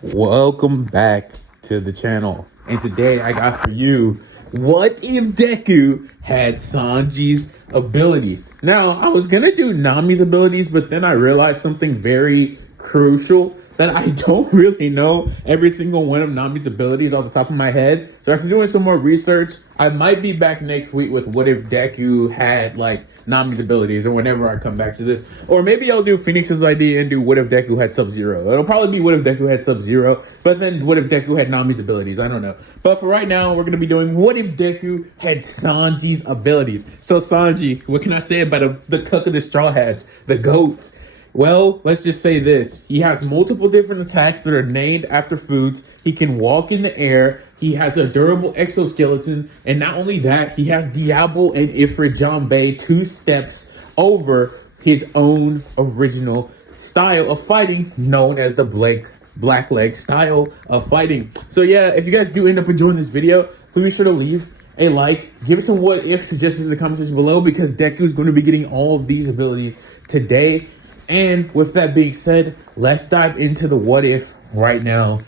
Welcome back to the channel. And today I got for you, what if Deku had Sanji's abilities? Now, I was gonna do Nami's abilities, but then I realized something very crucial, that I don't really know every single one of Nami's abilities off the top of my head. So after doing some more research, I might be back next week with what if Deku had like Nami's abilities, or whenever I come back to this. Or maybe I'll do Phoenix's idea and do what if Deku had Sub-Zero. It'll probably be what if Deku had Sub-Zero, but then what if Deku had Nami's abilities? I don't know. But for right now, we're going to be doing what if Deku had Sanji's abilities. So Sanji, what can I say about the cook of the Straw Hats, the GOAT? Well, let's just say this. He has multiple different attacks that are named after foods. He can walk in the air. He has a durable exoskeleton. And not only that, he has Diablo and Ifrit Janbei 2 steps over his own original style of fighting, known as the Black Leg style of fighting. So yeah, if you guys do end up enjoying this video, please be sure to leave a like. Give us some what if suggestions in the comment section below, because Deku is going to be getting all of these abilities today. And with that being said, let's dive into the what if right now.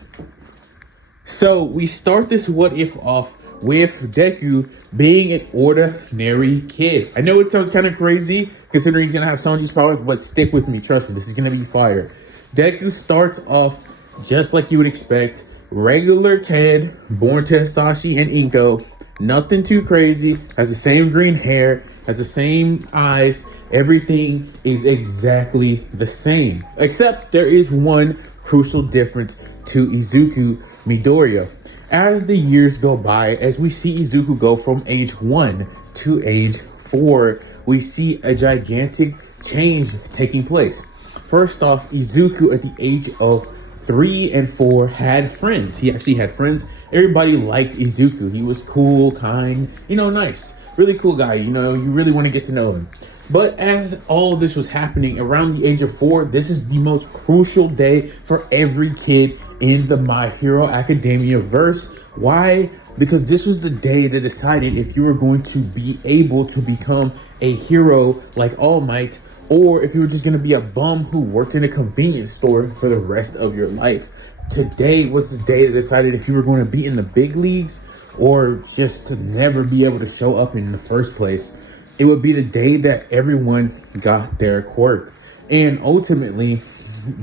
So we start this what if off with Deku being an ordinary kid. I know it sounds kind of crazy considering he's going to have Sanji's powers, but stick with me. Trust me, this is going to be fire. Deku starts off just like you would expect. Regular kid, born to Hisashi and Inko. Nothing too crazy. Has the same green hair. Has the same eyes. Everything is exactly the same, except there is one crucial difference to Izuku Midoriya. As the years go by, as we see Izuku go from age 1 to age 4, we see a gigantic change taking place. First off, Izuku at the age of 3 and 4 had friends. He actually had friends. Everybody liked Izuku. He was cool, kind, nice. Really cool guy. You really want to get to know him. But as all of this was happening around the age of 4, this is the most crucial day for every kid in the My Hero Academia verse. Why? Because this was the day that decided if you were going to be able to become a hero like All Might, or if you were just going to be a bum who worked in a convenience store for the rest of your life. Today was the day that decided if you were going to be in the big leagues or just to never be able to show up in the first place. It would be the day that everyone got their quirk. And ultimately,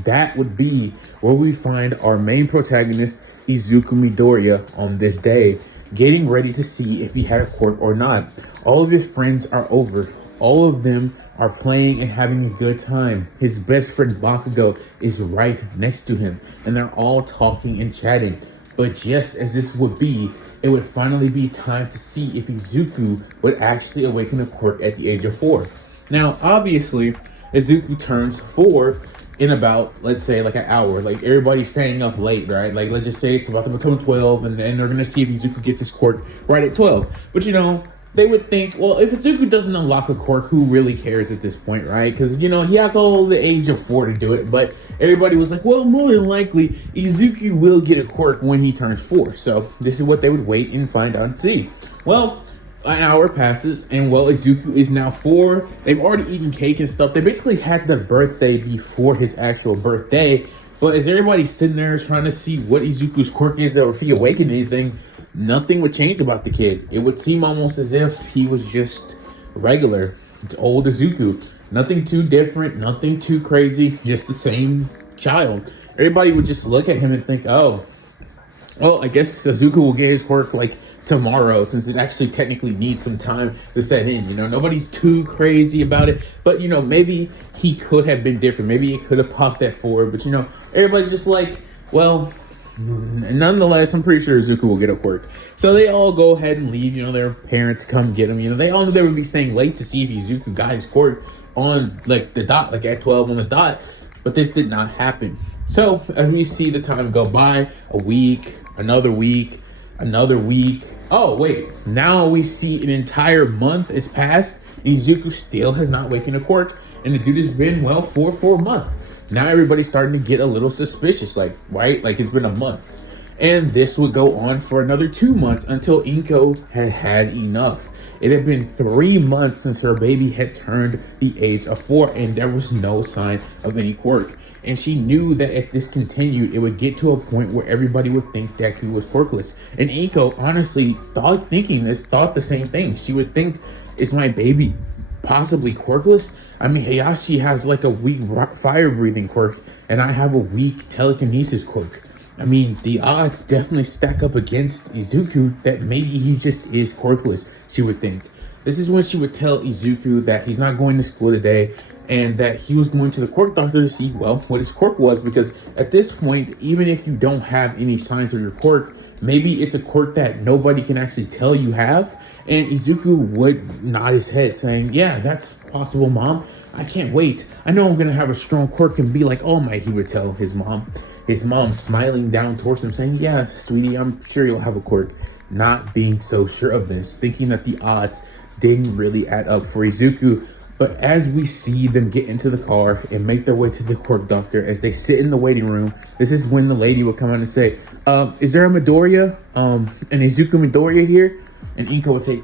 that would be where we find our main protagonist, Izuku Midoriya, on this day, getting ready to see if he had a quirk or not. All of his friends are over. All of them are playing and having a good time. His best friend Bakugo is right next to him, and they're all talking and chatting. But just as this would be, it would finally be time to see if Izuku would actually awaken a quirk at the age of 4. Now, obviously, Izuku turns 4 in about, let's say, like an hour. Like, everybody's staying up late, right? Like, let's just say it's about to become 12, and they're going to see if Izuku gets his quirk right at 12. But, they would think, well, if Izuku doesn't unlock a quirk, who really cares at this point, right? Because, he has all the age of 4 to do it. But everybody was like, well, more than likely, Izuku will get a quirk when he turns 4. So this is what they would wait and find out and see. Well, an hour passes, and Izuku is now 4. They've already eaten cake and stuff. They basically had their birthday before his actual birthday. But as everybody's sitting there trying to see what Izuku's quirk is, or if he awakened anything, nothing would change about the kid. It would seem almost as if he was just regular, old Izuku. Nothing too different, nothing too crazy, just the same child. Everybody would just look at him and think, oh, well, I guess Izuku will get his quirk like tomorrow, since it actually technically needs some time to set in. Nobody's too crazy about it, but maybe he could have been different. Maybe it could have popped at 4, but everybody's just like, well, nonetheless, I'm pretty sure Izuku will get a quirk. So they all go ahead and leave. Their parents come get him. They all knew they would be staying late to see if Izuku got his quirk on like the dot, like at 12 on the dot. But this did not happen. So as we see the time go by, a week, another week, another week. Oh wait, now we see an entire month has passed, and Izuku still has not wakened a quirk, and the dude has been 4 months. Now everybody's starting to get a little suspicious, like, right? Like, it's been a month. And this would go on for another 2 months until Inko had had enough. It had been 3 months since her baby had turned the age of 4, and there was no sign of any quirk. And she knew that if this continued, it would get to a point where everybody would think Deku was quirkless. And Inko, honestly, thought the same thing. She would think, is my baby possibly quirkless? I mean, Hayashi has like a weak fire breathing quirk, and I have a weak telekinesis quirk. I mean, the odds definitely stack up against Izuku that maybe he just is quirkless, she would think. This is when she would tell Izuku that he's not going to school today and that he was going to the quirk doctor to see, well, what his quirk was, because at this point, even if you don't have any signs of your quirk, maybe it's a quirk that nobody can actually tell you have. And Izuku would nod his head saying, yeah, that's possible, Mom. I can't wait. I know I'm going to have a strong quirk and be like All Might, he would tell his mom. His mom smiling down towards him saying, yeah, sweetie, I'm sure you'll have a quirk. Not being so sure of this, thinking that the odds didn't really add up for Izuku. But as we see them get into the car and make their way to the quirk doctor, as they sit in the waiting room, this is when the lady would come out and say, is there a Midoriya? An Izuku Midoriya here? And Inko would say,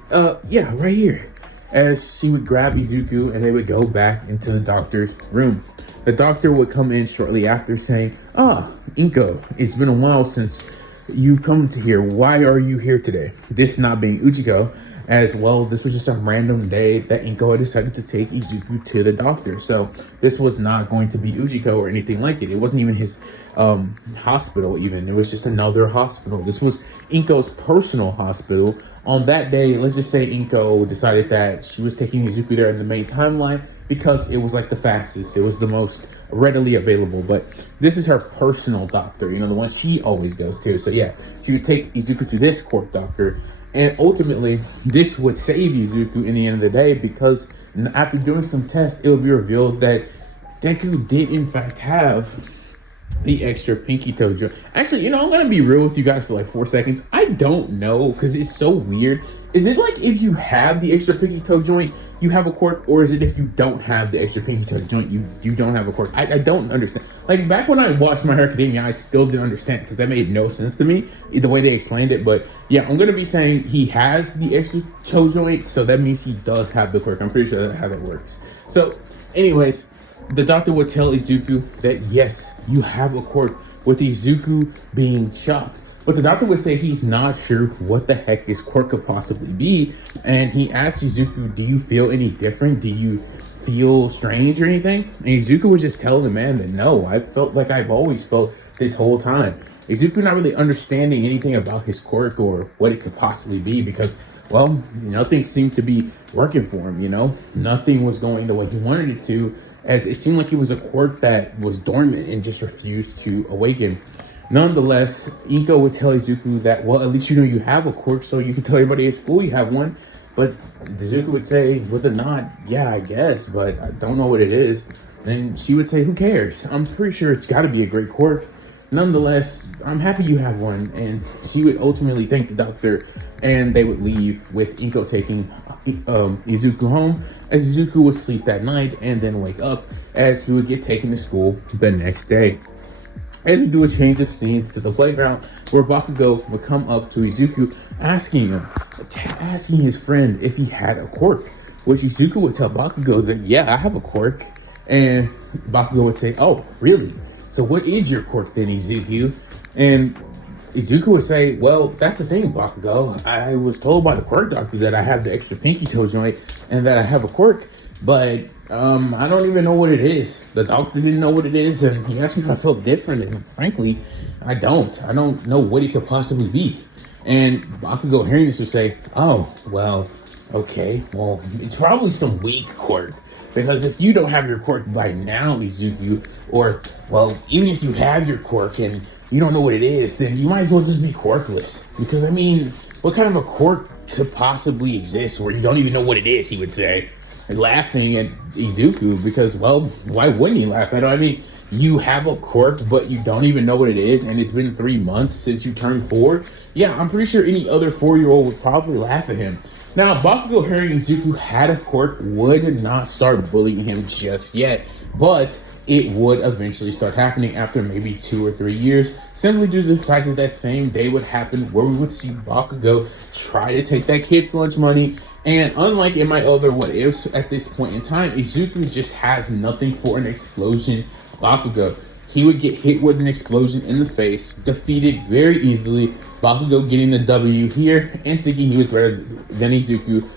yeah, right here. As she would grab Izuku and they would go back into the doctor's room. The doctor would come in shortly after saying, Inko, it's been a while since you've come to here. Why are you here today? This not being Uchiko, as well, this was just a random day that Inko had decided to take Izuku to the doctor. So this was not going to be Uchiko or anything like it. It wasn't even his hospital even. It was just another hospital. This was Inko's personal hospital. On that day, let's just say Inko decided that she was taking Izuku there in the main timeline because it was like the fastest. It was the most readily available. But this is her personal doctor, you know, the one she always goes to. So yeah, she would take Izuku to this quirk doctor. And ultimately, this would save Izuku in the end of the day, because after doing some tests, it would be revealed that Deku did in fact have the extra pinky toe joint. Actually, you know, I'm going to be real with you guys for like 4 seconds. I don't know, because it's so weird. Is it like if you have the extra pinky toe joint, you have a quirk, or is it if you don't have the extra pinky toe joint, you don't have a quirk? I don't understand. Like, back when I watched My Hero Academia, I still didn't understand, because that made no sense to me, the way they explained it. But yeah, I'm going to be saying he has the extra toe joint, so that means he does have the quirk. I'm pretty sure that's how that works. So anyways, the doctor would tell Izuku that yes, you have a quirk, with Izuku being shocked. But the doctor would say he's not sure what the heck his quirk could possibly be. And he asked Izuku, do you feel any different? Do you feel strange or anything? And Izuku would just tell the man that no, I felt like I've always felt this whole time. Izuku not really understanding anything about his quirk or what it could possibly be, because, well, nothing seemed to be working for him, you know? Nothing was going the way he wanted it to, as it seemed like it was a quirk that was dormant and just refused to awaken. Nonetheless, Inko would tell Izuku that, well, at least you know you have a quirk, so you can tell everybody at school you have one. But Izuku would say with a nod, yeah, I guess, but I don't know what it is. And she would say, who cares? I'm pretty sure it's got to be a great quirk. Nonetheless, I'm happy you have one. And she would ultimately thank the doctor, and they would leave with Inko taking Izuku home, as Izuku would sleep that night and then wake up as he would get taken to school the next day. As we do a change of scenes to the playground, where Bakugo would come up to Izuku asking his friend if he had a quirk, which Izuku would tell Bakugo that, yeah, I have a quirk. And Bakugo would say, oh, really? So what is your quirk then, Izuku? And Izuku would say, well, that's the thing, Bakugo. I was told by the quirk doctor that I have the extra pinky toe joint and that I have a quirk, but I don't even know what it is. The doctor didn't know what it is, and he asked me if I felt different, and frankly, I don't know what it could possibly be. And Bakugo, hearing this, would say, oh, well, okay, well, it's probably some weak quirk, because if you don't have your quirk by now, Izuku, or, well, even if you have your quirk and you don't know what it is, then you might as well just be quirkless. Because, I mean, what kind of a quirk could possibly exist where you don't even know what it is, he would say, laughing at Izuku, because, well, why wouldn't you laugh at it? I mean, you have a quirk, but you don't even know what it is, and it's been 3 months since you turned 4. Yeah, I'm pretty sure any other 4-year-old would probably laugh at him. Now, Bakugo hearing Izuku had a quirk would not start bullying him just yet, but it would eventually start happening after maybe 2 or 3 years, simply due to the fact that that same day would happen where we would see Bakugo try to take that kid's lunch money. And unlike in my other what ifs, at this point in time, Izuku just has nothing for an explosion Bakugo. he would get hit with an explosion in the face, defeated very easily, Bakugo getting the W here, and thinking he was better than Izuku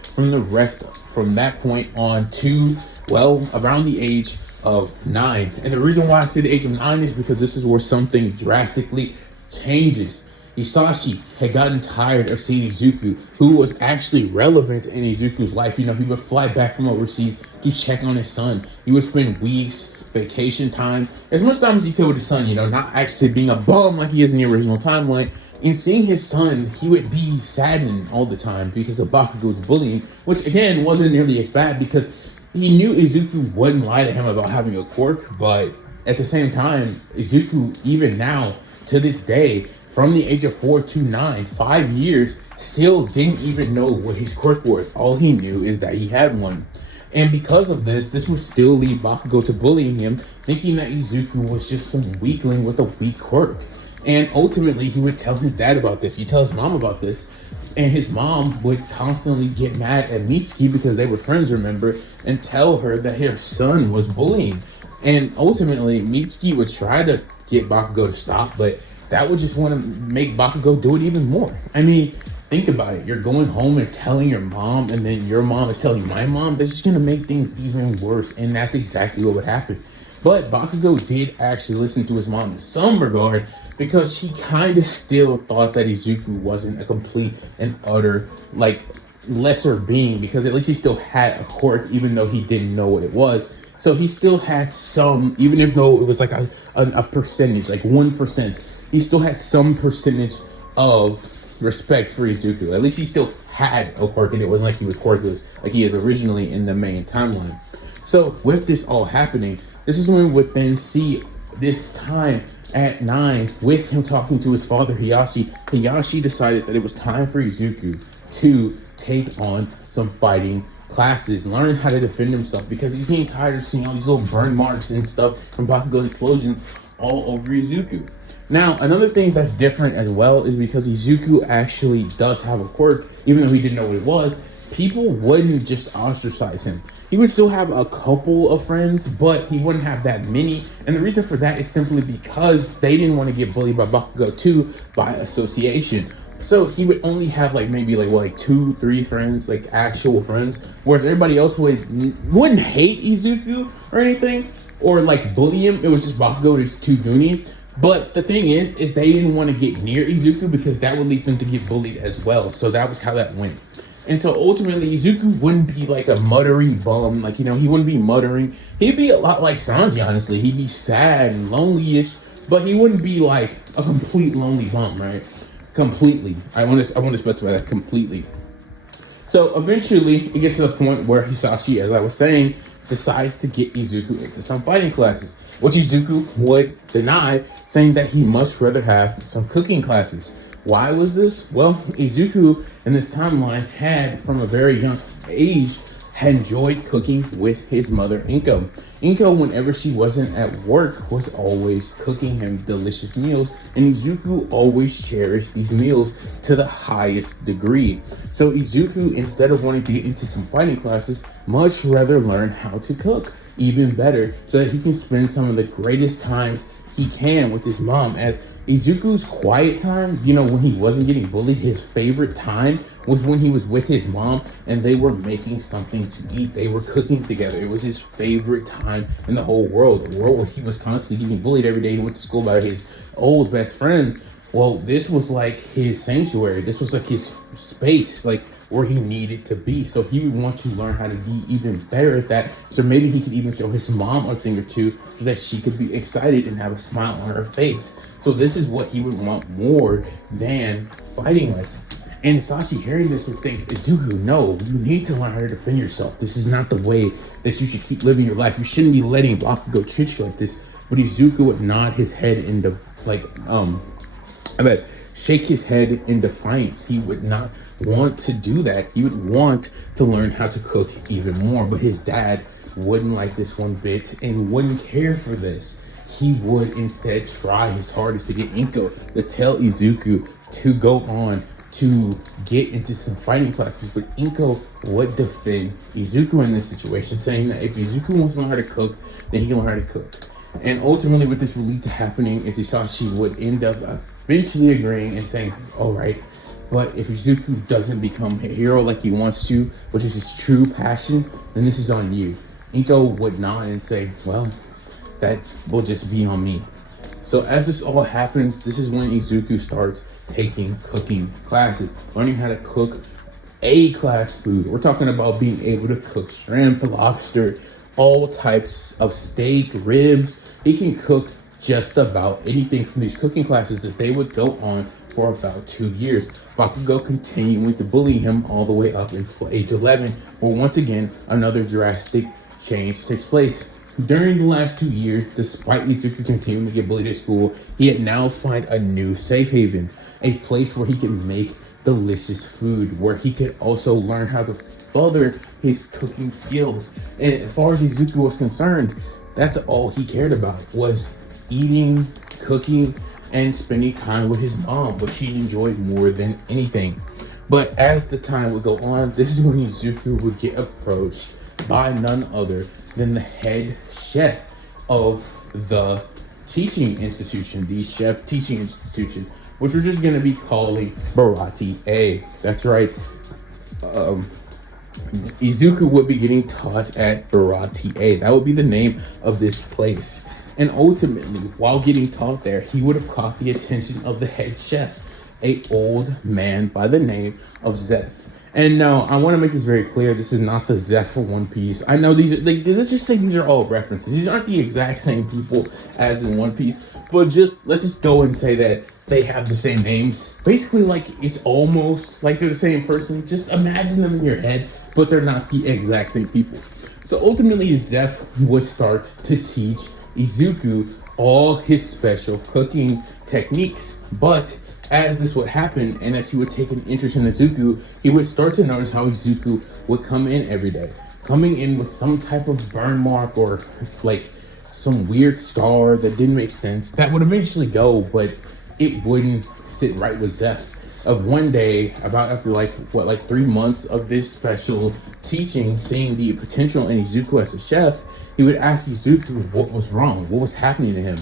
from that point on to, well, around the age of 9. And the reason why I say the age of 9 is because this is where something drastically changes. Hisashi had gotten tired of seeing Izuku, who was actually relevant in Izuku's life. He would fly back from overseas to check on his son. He would spend weeks, vacation time, as much time as he could with his son, not actually being a bum like he is in the original timeline. And seeing his son, he would be saddened all the time because of Bakugo's bullying, which again wasn't nearly as bad because he knew Izuku wouldn't lie to him about having a quirk, but at the same time, Izuku, even now, to this day, from the age of 4 to 9, 5 years, still didn't even know what his quirk was. All he knew is that he had one. And because of this would still lead Bakugo to bullying him, thinking that Izuku was just some weakling with a weak quirk. And ultimately, he would tell his dad about this. He'd tell his mom about this. And his mom would constantly get mad at Mitsuki because they were friends, remember, and tell her that her son was bullying. And ultimately, Mitsuki would try to get Bakugo to stop, but that would just want to make Bakugo do it even more. I mean, think about it. You're going home and telling your mom, and then your mom is telling my mom. That's just going to make things even worse, and that's exactly what would happen. But Bakugo did actually listen to his mom in some regard, because he kind of still thought that Izuku wasn't a complete and utter, lesser being, because at least he still had a quirk, even though he didn't know what it was. So he still had some, even if though it was like a percentage, like 1%, he still had some percentage of respect for Izuku. At least he still had a quirk, and it wasn't like he was quirkless like he is originally in the main timeline. So with this all happening, this is when we would then see this time at 9 with him talking to his father Hiyashi. Hiyashi decided that it was time for Izuku to take on some fighting classes, learn how to defend himself, because he's getting tired of seeing all these little burn marks and stuff from Bakugo's explosions all over Izuku. Now, another thing that's different as well is because Izuku actually does have a quirk, even though he didn't know what it was, people wouldn't just ostracize him. He would still have a couple of friends, but he wouldn't have that many. And the reason for that is simply because they didn't want to get bullied by Bakugo too by association. So he would only have maybe 2-3 friends, actual friends, whereas everybody else wouldn't hate Izuku or anything, or bully him. It was just Bakugo and his 2 goonies. But the thing is they didn't want to get near Izuku because that would lead them to get bullied as well. So that was how that went. And so ultimately, Izuku wouldn't be like a muttering bum. He wouldn't be muttering. He'd be a lot like Sanji, honestly. He'd be sad and lonely-ish, but he wouldn't be like a complete lonely bum, right? Completely. I want to specify that completely. So eventually, it gets to the point where Hisashi, as I was saying, decides to get Izuku into some fighting classes, which Izuku would deny, saying that he much rather have some cooking classes. Why was this? Well, Izuku in this timeline had, from a very young age, had enjoyed cooking with his mother, Inko. Inko, whenever she wasn't at work, was always cooking him delicious meals, and Izuku always cherished these meals to the highest degree. So Izuku, instead of wanting to get into some fighting classes, much rather learn how to cook even better so that he can spend some of the greatest times he can with his mom. As Izuku's quiet time, when he wasn't getting bullied, his favorite time was when he was with his mom and they were making something to eat. They were cooking together. It was his favorite time in the whole world. A world where he was constantly getting bullied every day. He went to school by his old best friend. Well, this was like his sanctuary. This was like his space, where he needed to be. So he would want to learn how to be even better at that. So maybe he could even show his mom a thing or two so that she could be excited and have a smile on her face. So this is what he would want more than fighting lessons. And Sashi, hearing this, would think, Izuku, no, you need to learn how to defend yourself. This is not the way that you should keep living your life. You shouldn't be letting Bakugo treat you like this. But Izuku would nod his head into, shake his head in defiance. He would not want to do that. He would want to learn how to cook even more. But his dad wouldn't like this one bit and wouldn't care for this. He would instead try his hardest to get Inko to tell Izuku to go on to get into some fighting classes, but Inko would defend Izuku in this situation, saying that if Izuku wants to learn how to cook, then he can learn how to cook. And ultimately, what this would lead to happening is Hisashi would end up eventually agreeing and saying, all right, but if Izuku doesn't become a hero like he wants to, which is his true passion, then this is on you. Inko would nod and say, well, that will just be on me. So as this all happens, this is when Izuku starts taking cooking classes, learning how to cook A-class food. We're talking about being able to cook shrimp, lobster, all types of steak, ribs. He can cook just about anything from these cooking classes as they would go on for about 2 years. Bakugo continuing to bully him all the way up until age 11, where once again, another drastic change takes place. During the last 2 years, despite Izuku continuing to get bullied at school, he had now found a new safe haven, a place where he can make delicious food, where he could also learn how to further his cooking skills. And as far as Izuku was concerned, that's all he cared about, was eating, cooking, and spending time with his mom, which he enjoyed more than anything. But as the time would go on, this is when Izuku would get approached by none other than the head chef of the teaching institution, the chef teaching institution, which we're just going to be calling Barati A. That's right. Izuku would be getting taught at Barati A. That would be the name of this place. And ultimately, while getting taught there, he would have caught the attention of the head chef, a old man by the name of Zeph. And now, I want to make this very clear. This is not the Zeph for One Piece. I know these are, let's just say these are all references. These aren't the exact same people as in One Piece, but let's just go and say that they have the same names. Basically, like, it's almost like they're the same person. Just imagine them in your head, but they're not the exact same people. So ultimately, Zeph would start to teach Izuku all his special cooking techniques. But as this would happen, and as he would take an interest in Izuku, he would start to notice how Izuku would come in every day, coming in with some type of burn mark or like some weird scar that didn't make sense. That would eventually go, but it wouldn't sit right with Zeph. Of one day, about after like 3 months of this special teaching, seeing the potential in Izuku as a chef, he would ask Izuku what was wrong, what was happening to him.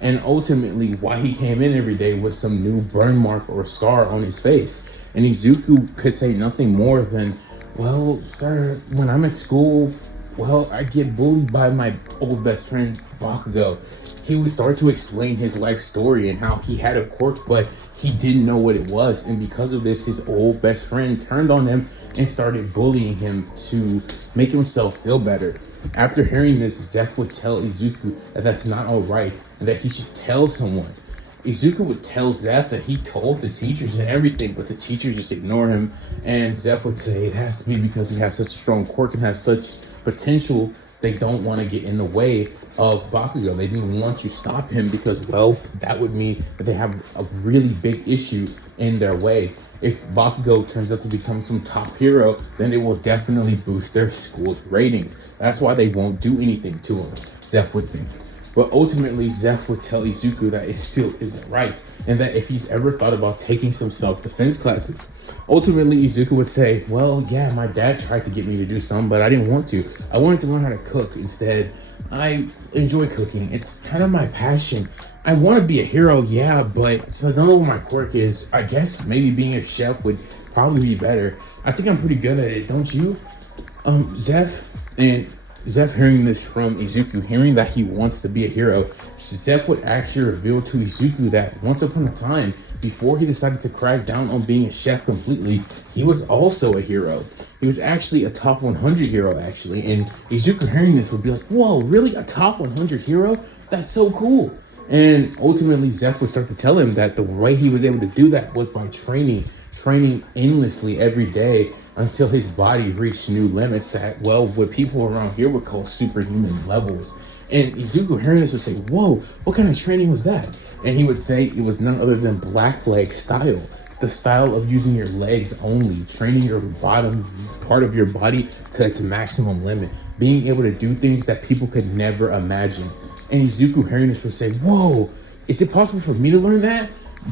And ultimately, why he came in every day was some new burn mark or scar on his face. And Izuku could say nothing more than, well, sir, when I'm at school, well, I get bullied by my old best friend, Bakugo. He would start to explain his life story and how he had a quirk, but he didn't know what it was. And because of this, his old best friend turned on him and started bullying him to make himself feel better. After hearing this, Zeph would tell Izuku that that's not all right and that he should tell someone. Izuku would tell Zeph that he told the teachers and everything, but the teachers just ignore him. And Zeph would say it has to be because he has such a strong quirk and has such potential. They don't want to get in the way of Bakugo. They didn't want to stop him because, well, that would mean that they have a really big issue in their way. If Bakugo turns out to become some top hero, then it will definitely boost their school's ratings. That's why they won't do anything to him, Zeph would think. But ultimately, Zeph would tell Izuku that it still isn't right, and that if he's ever thought about taking some self-defense classes. Ultimately, Izuku would say, well, yeah, my dad tried to get me to do some, but I didn't want to. I wanted to learn how to cook instead. I enjoy cooking. It's kind of my passion. I want to be a hero, yeah, but so I don't know what my quirk is. I guess maybe being a chef would probably be better. I think I'm pretty good at it, don't you? Zeph hearing this from Izuku, hearing that he wants to be a hero, Zeph would actually reveal to Izuku that once upon a time, before he decided to crack down on being a chef completely, he was also a hero. He was actually a top 100 hero, actually. And Izuku hearing this would be like, whoa, really? A top 100 hero? That's so cool. And ultimately, Zeph would start to tell him that the way he was able to do that was by training endlessly every day until his body reached new limits that, well, what people around here would call superhuman levels. And Izuku hearing this would say, whoa, what kind of training was that? And he would say it was none other than black leg style. The style of using your legs only, training your bottom part of your body to its maximum limit, being able to do things that people could never imagine. And Izuku hearing this would say, whoa, is it possible for me to learn that?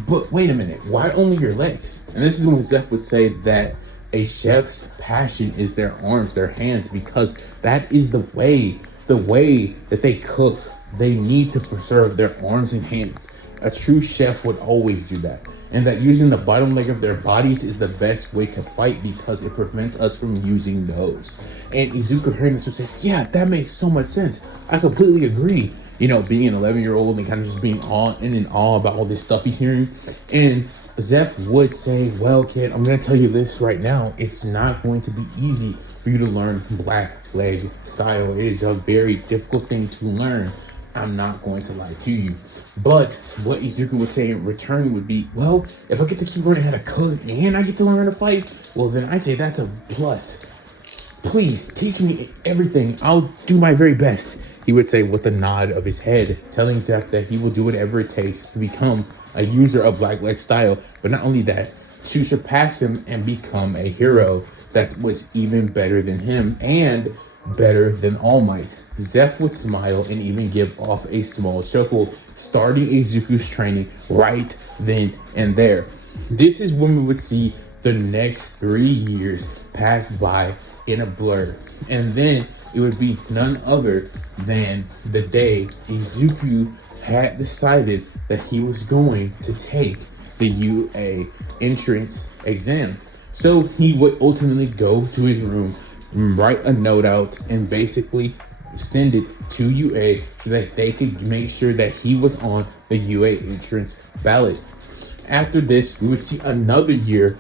But wait a minute, why only your legs? And this is when Zeph would say that a chef's passion is their arms, their hands, because that is the way that they cook they need to preserve their arms and hands. A true chef would always do that. And that using the bottom leg of their bodies is the best way to fight because it prevents us from using those. And Izuku hearing this would say, yeah, that makes so much sense. I completely agree. You know, being an 11-year-old and kind of just being in awe about all this stuff he's hearing. And Zeph would say, well, kid, I'm going to tell you this right now. It's not going to be easy for you to learn black leg style. It is a very difficult thing to learn. I'm not going to lie to you. But what Izuku would say in return would be, well, if I get to keep learning how to cook and I get to learn how to fight, well, then I say that's a plus. Please teach me everything. I'll do my very best. He would say with a nod of his head, telling Zeph that he will do whatever it takes to become a user of black leg style. But not only that, to surpass him and become a hero that was even better than him and better than All Might. Zeph would smile and even give off a small chuckle, starting Izuku's training right then and there. This is when we would see the next 3 years pass by in a blur. And then it would be none other than the day Izuku had decided that he was going to take the UA entrance exam. So he would ultimately go to his room, write a note out, and basically send it to UA so that they could make sure that he was on the UA entrance ballot. After this, we would see another year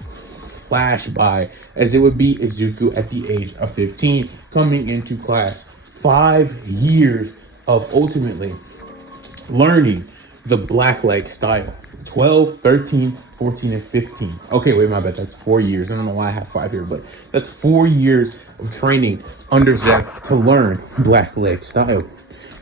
flash by, as it would be Izuku at the age of 15 coming into class. 5 years of ultimately learning the black leg style. 12, 13, 14, and 15. Okay, wait, my bad. That's 4 years. I don't know why I have 5 here, but that's 4 years of training under Zeph to learn black leg style.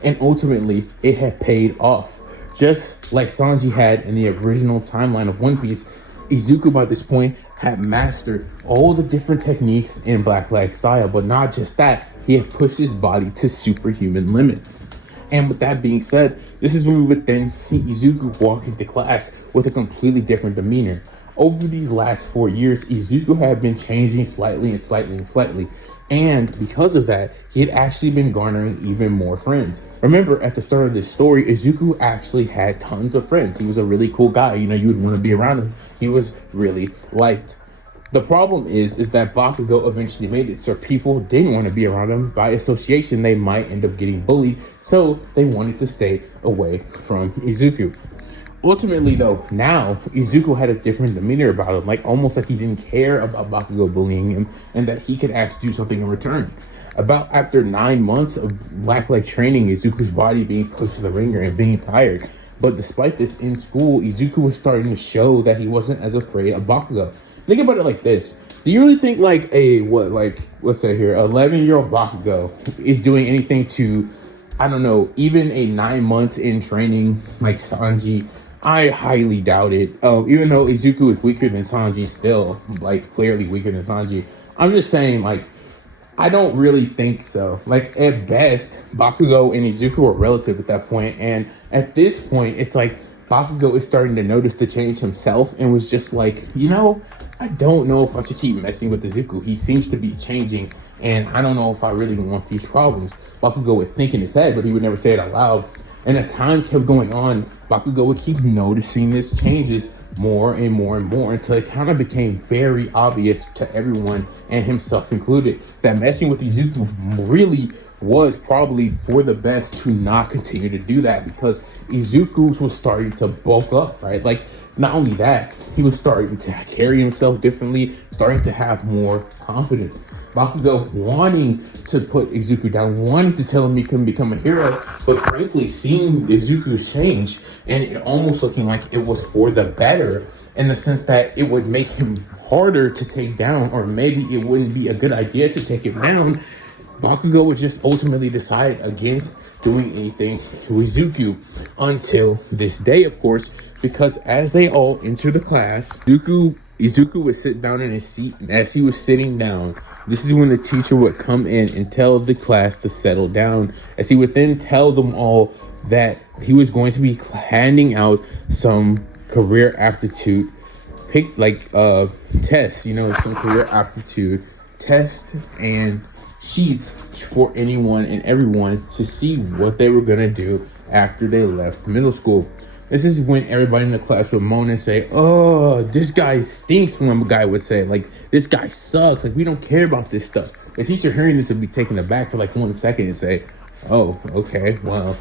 And ultimately, it had paid off. Just like Sanji had in the original timeline of One Piece, Izuku by this point had mastered all the different techniques in black leg style. But not just that, he had pushed his body to superhuman limits. And with that being said, this is when we would then see Izuku walk into class with a completely different demeanor. Over these last 4 years, Izuku had been changing slightly. And because of that, he had actually been garnering even more friends. Remember, at the start of this story, Izuku actually had tons of friends. He was a really cool guy. You know, you would want to be around him. He was really liked. The problem is that Bakugo eventually made it so people didn't want to be around him. By association, they might end up getting bullied, so they wanted to stay away from Izuku. Ultimately, though, now Izuku had a different demeanor about him, like almost like he didn't care about Bakugo bullying him and that he could actually do something in return. About after 9 months of black leg training, Izuku's body being pushed to the ringer and being tired. But despite this, in school, Izuku was starting to show that he wasn't as afraid of Bakugo. Think about it like this. Do you really think like let's say here, 11-year-old Bakugo is doing anything to, I don't know, even a 9 months in training like Sanji? I highly doubt it. Even though Izuku is weaker than Sanji still, like clearly weaker than Sanji. I'm just saying, like, I don't really think so. Like, at best, Bakugo and Izuku were relative at that point. And at this point, it's like Bakugo is starting to notice the change himself and was just like, you know, I don't know if I should keep messing with Izuku. He seems to be changing, and I don't know if I really want these problems. Bakugo would think in his head, but he would never say it out loud. And as time kept going on, Bakugo would keep noticing these changes more and more and more until it kind of became very obvious to everyone, and himself included, that messing with Izuku really was probably for the best to not continue to do that, because Izuku was starting to bulk up, right? Like, not only that, he was starting to carry himself differently, starting to have more confidence. Bakugo wanting to put Izuku down, wanting to tell him he couldn't become a hero, but frankly, seeing Izuku's change and it almost looking like it was for the better, in the sense that it would make him harder to take down, or maybe it wouldn't be a good idea to take him down, Bakugo would just ultimately decide against doing anything to Izuku until this day, of course, because as they all enter the class, Izuku would sit down in his seat, and as he was sitting down, this is when the teacher would come in and tell the class to settle down, as he would then tell them all that he was going to be handing out some career aptitude tests, some career aptitude tests and sheets for anyone and everyone to see what they were going to do after they left middle school. This is when everybody in the class would moan and say, "Oh, this guy stinks." One guy would say, like, "This guy sucks. Like, we don't care about this stuff." The teacher hearing this would be taken aback for like 1 second and say, "Oh, okay, well,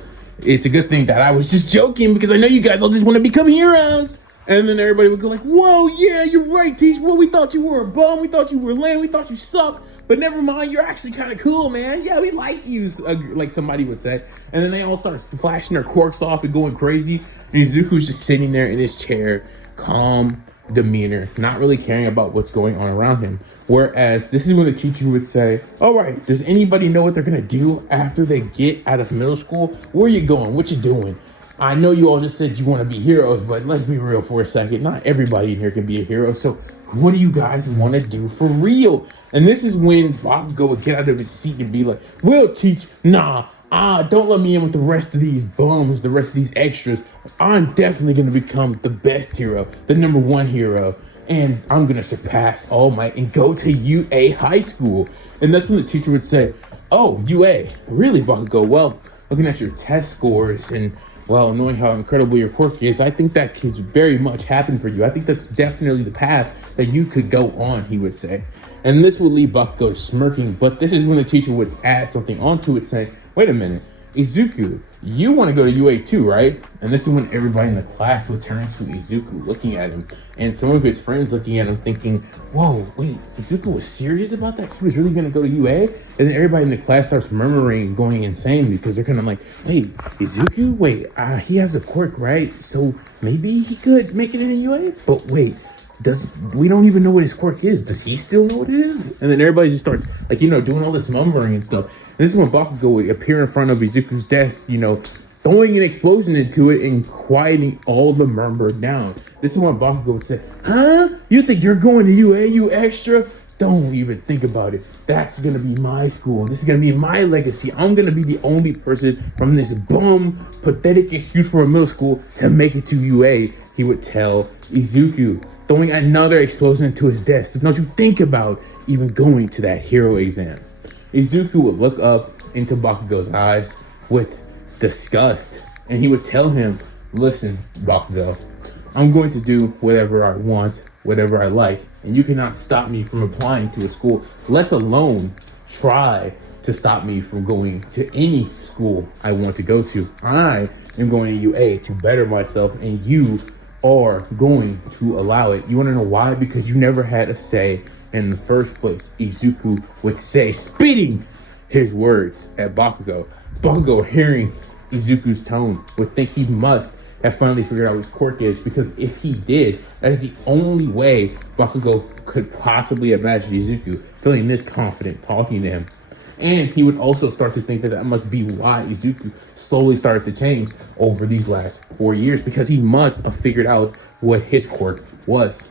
it's a good thing that I was just joking because I know you guys all just want to become heroes." And then everybody would go like, "Whoa, yeah, you're right, teacher. Well, we thought you were a bum. We thought you were lame. We thought you sucked. But never mind, you're actually kind of cool, man. Yeah, we like you," like somebody would say. And then they all start flashing their quirks off and going crazy. And Izuku's just sitting there in his chair, calm demeanor, not really caring about what's going on around him. Whereas this is when the teacher would say, "All right, does anybody know what they're going to do after they get out of middle school? Where are you going? What you doing? I know you all just said you want to be heroes, but let's be real for a second. Not everybody in here can be a hero. So what do you guys want to do for real?" And this is when Bakugo would get out of his seat and be like, "Well, teach, don't let me in with the rest of these bums, the rest of these extras. I'm definitely going to become the best hero, the number one hero. And I'm going to surpass All Might and go to UA High School." And that's when the teacher would say, "Oh, UA, really, Bakugo? Well, looking at your test scores and, well, knowing how incredible your quirk is, I think that could very much happen for you. I think that's definitely the path that you could go on," he would say. And this would leave Bakugo smirking, but this is when the teacher would add something onto it saying, "Wait a minute, Izuku, you want to go to UA too, right?" And this is when everybody in the class would turn to Izuku looking at him, and some of his friends looking at him thinking, "Whoa, wait, Izuku was serious about that? He was really going to go to UA?" And then everybody in the class starts murmuring, going insane, because they're kind of like, "Wait, Izuku? Wait, he has a quirk, right? So maybe he could make it in UA? But wait, we don't even know what his quirk is. Does he still know what it is?" And then everybody just starts, like, doing all this murmuring and stuff. And this is when Bakugo would appear in front of Izuku's desk, throwing an explosion into it and quieting all the murmur down. This is when Bakugo would say, "Huh? You think you're going to UA, you extra? Don't even think about it. That's going to be my school. This is going to be my legacy. I'm going to be the only person from this bum, pathetic excuse for a middle school to make it to UA," he would tell Izuku, throwing another explosion into his desk. "Don't you think about even going to that hero exam." Izuku would look up into Bakugo's eyes with disgust, and he would tell him, "Listen, Bakugo, I'm going to do whatever I want, whatever I like, and you cannot stop me from applying to a school, let alone try to stop me from going to any school I want to go to. I am going to UA to better myself, and you are going to allow it. You want to know why? Because you never had a say in the first place," Izuku would say, spitting his words at Bakugo. Bakugo, hearing Izuku's tone, would think he must have finally figured out what his quirk is, because if he did, that is the only way Bakugo could possibly imagine Izuku feeling this confident talking to him. And he would also start to think that must be why Izuku slowly started to change over these last 4 years, because he must have figured out what his quirk was.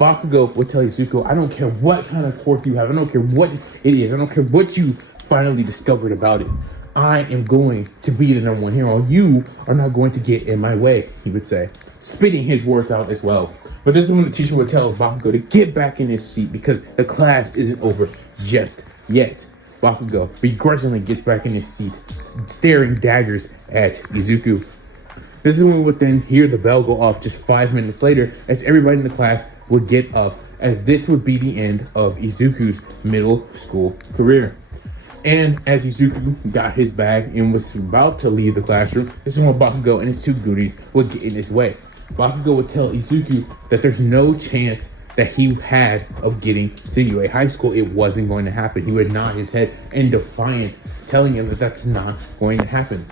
Bakugo would tell Izuku, "I don't care what kind of quirk you have. I don't care what it is. I don't care what you finally discovered about it. I am going to be the number one hero. You are not going to get in my way," he would say, spitting his words out as well. But this is when the teacher would tell Bakugo to get back in his seat because the class isn't over just yet. Bakugo begrudgingly gets back in his seat, staring daggers at Izuku. This is when we would then hear the bell go off just 5 minutes later, as everybody in the class would get up, as this would be the end of Izuku's middle school career. And as Izuku got his bag and was about to leave the classroom, this is when Bakugo and his two goonies would get in his way. Bakugo would tell Izuku that there's no chance that he had of getting to UA High School. It wasn't going to happen. He would nod his head in defiance, telling him that that's not going to happen.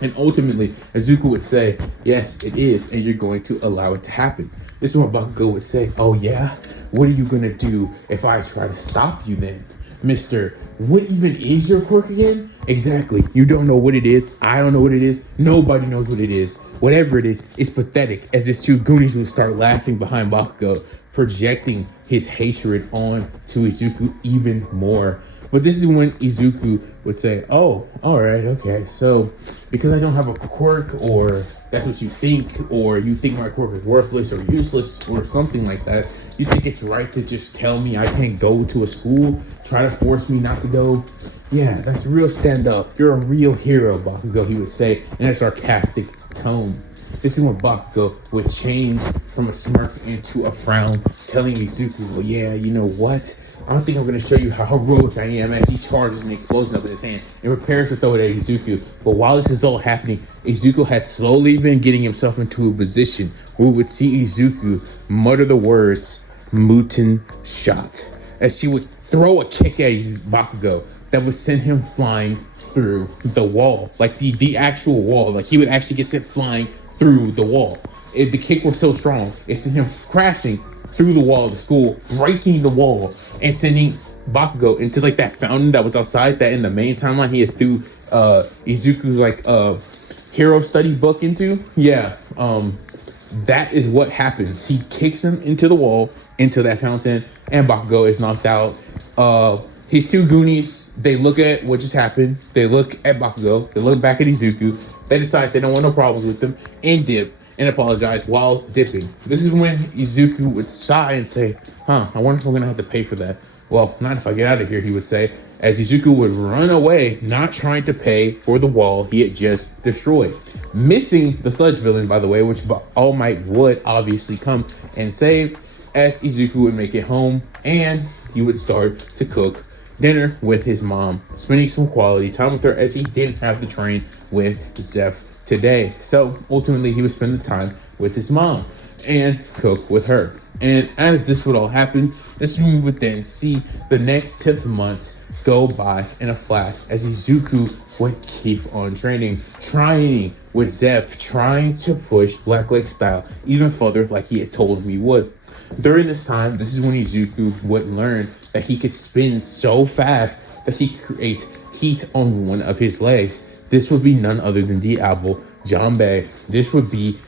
And ultimately, Izuku would say, "Yes, it is, and you're going to allow it to happen." This is when Bakugo would say, "Oh yeah? What are you going to do if I try to stop you then? Mister, what even is your quirk again?" "Exactly. You don't know what it is. I don't know what it is. Nobody knows what it is. Whatever it is, it's pathetic," as his two goonies would start laughing behind Bakugo, projecting his hatred on to Izuku even more. But this is when Izuku would say, "Oh, all right, okay. So because I don't have a quirk or that's what you think, or you think my quirk is worthless or useless or something like that, you think it's right to just tell me I can't go to a school, try to force me not to go. Yeah, that's real stand up. You're a real hero, Bakugo, he would say in a sarcastic tone. This is when Bakugo would change from a smirk into a frown, telling Izuku, well, yeah, you know what? I don't think I'm going to show you how heroic I am, as he charges an explosion up in his hand and prepares to throw it at Izuku. But while this is all happening, Izuku had slowly been getting himself into a position where we would see Izuku mutter the words, Muten shot, as he would throw a kick at Bakugo that would send him flying through the wall, like the actual wall. Like he would actually get sent flying through the wall. The kick was so strong, it sent him crashing through the wall of the school, breaking the wall and sending Bakugo into like that fountain that was outside, that in the main timeline he had threw Izuku's like hero study book into. Yeah, that is what happens. He kicks him into the wall, into that fountain, and Bakugo is knocked out. His two Goonies, they look at what just happened. They look at Bakugo. They look back at Izuku. They decide they don't want no problems with him and dip and apologize while dipping. This is when Izuku would sigh and say, I wonder if I'm going to have to pay for that. Well, not if I get out of here, he would say, as Izuku would run away, not trying to pay for the wall he had just destroyed. Missing the sludge villain, by the way, which All Might would obviously come and save, as Izuku would make it home and he would start to cook dinner with his mom, spending some quality time with her as he didn't have to train with Zeph today. So ultimately he would spend the time with his mom and cook with her. And as this would all happen, this we would then see the next 10 months go by in a flash as Izuku would keep on training with Zeph, trying to push Black Lake style even further like he had told him he would. During this time, this is when Izuku would learn that he could spin so fast that he create heat on one of his legs. This would be none other than Diablo Jambe. This would be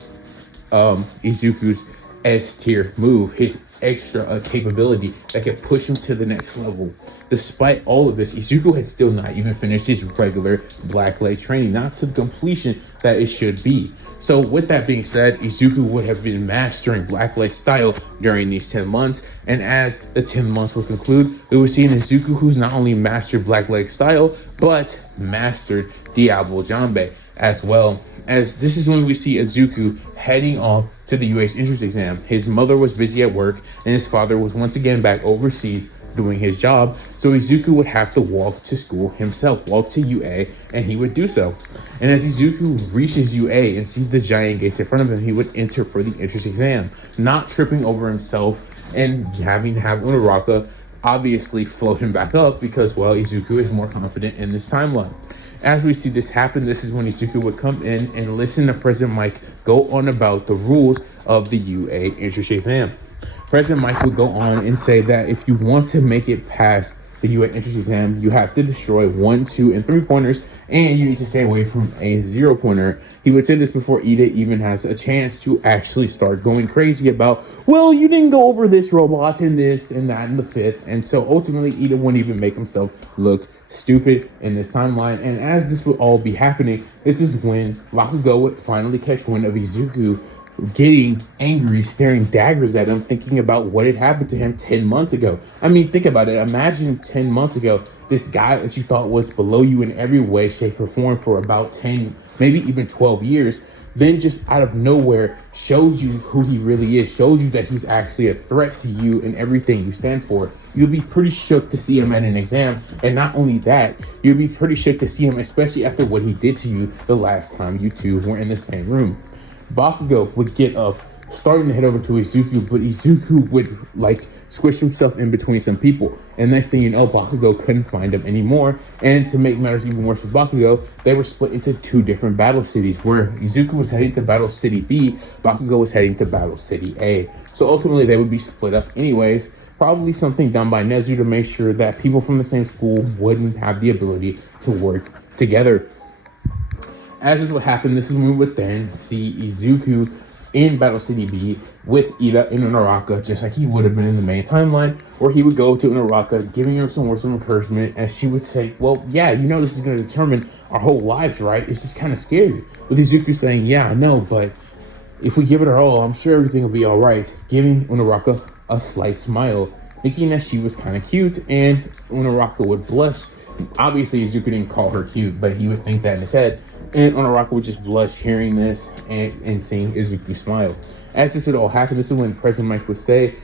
Izuku's S tier move, his extra capability that could push him to the next level. Despite all of this, Izuku had still not even finished his regular Black Leg training, not to the completion that it should be. So with that being said, Izuku would have been mastering Black Leg style during these 10 months. And as the 10 months would conclude, we would see an Izuku who's not only mastered Black Leg style, but mastered Diablo Jambe as well. As this is when we see Izuku heading off to the UA's entrance exam. His mother was busy at work and his father was once again back overseas doing his job. So Izuku would have to walk to school himself, walk to UA, and he would do so. And as Izuku reaches UA and sees the giant gates in front of him, he would enter for the entrance exam, not tripping over himself and having to have Uraraka obviously float him back up because, well, Izuku is more confident in this timeline. As we see this happen, this is when Izuku would come in and listen to President Mike go on about the rules of the UA entrance exam. President Mike would go on and say that if you want to make it past the UA entrance exam, you have to destroy 1, 2, and 3 pointers, and you need to stay away from a 0 pointer. He would say this before Ida even has a chance to actually start going crazy about, well, you didn't go over this robot and this and that and the 5th. And so ultimately, Ida wouldn't even make himself look stupid in this timeline. And as this would all be happening, this is when Bakugo would finally catch wind of Izuku getting angry, staring daggers at him, thinking about what had happened to him 10 months ago. I mean, think about it. Imagine 10 months ago, this guy that you thought was below you in every way, shape, or form for about 10, maybe even 12 years, then just out of nowhere shows you who he really is, shows you that he's actually a threat to you and everything you stand for. You'll be pretty shook to see him at an exam. And not only that, you'll be pretty shook to see him, especially after what he did to you the last time you two were in the same room. Bakugo would get up, starting to head over to Izuku, but Izuku would squish himself in between some people. And next thing you know, Bakugo couldn't find him anymore. And to make matters even worse for Bakugo, they were split into 2 different battle cities, where Izuku was heading to Battle City B, Bakugo was heading to Battle City A. So ultimately they would be split up anyways, probably something done by Nezu to make sure that people from the same school wouldn't have the ability to work together. As is what happened, this is when we would then see Izuku in Battle City B with Ida and Unaraka, just like he would have been in the main timeline, where he would go to Unaraka, giving her some words of encouragement, and she would say, well, yeah, you know this is going to determine our whole lives, right? It's just kind of scary. With Izuku saying, yeah, I know, but if we give it our all, I'm sure everything will be all right, giving Unaraka a slight smile, thinking that she was kind of cute, and Unaraka would blush. Obviously, Izuku didn't call her cute, but he would think that in his head, and Unaraka would just blush hearing this and seeing Izuku smile. As this would all happen, this is when President Mike would say,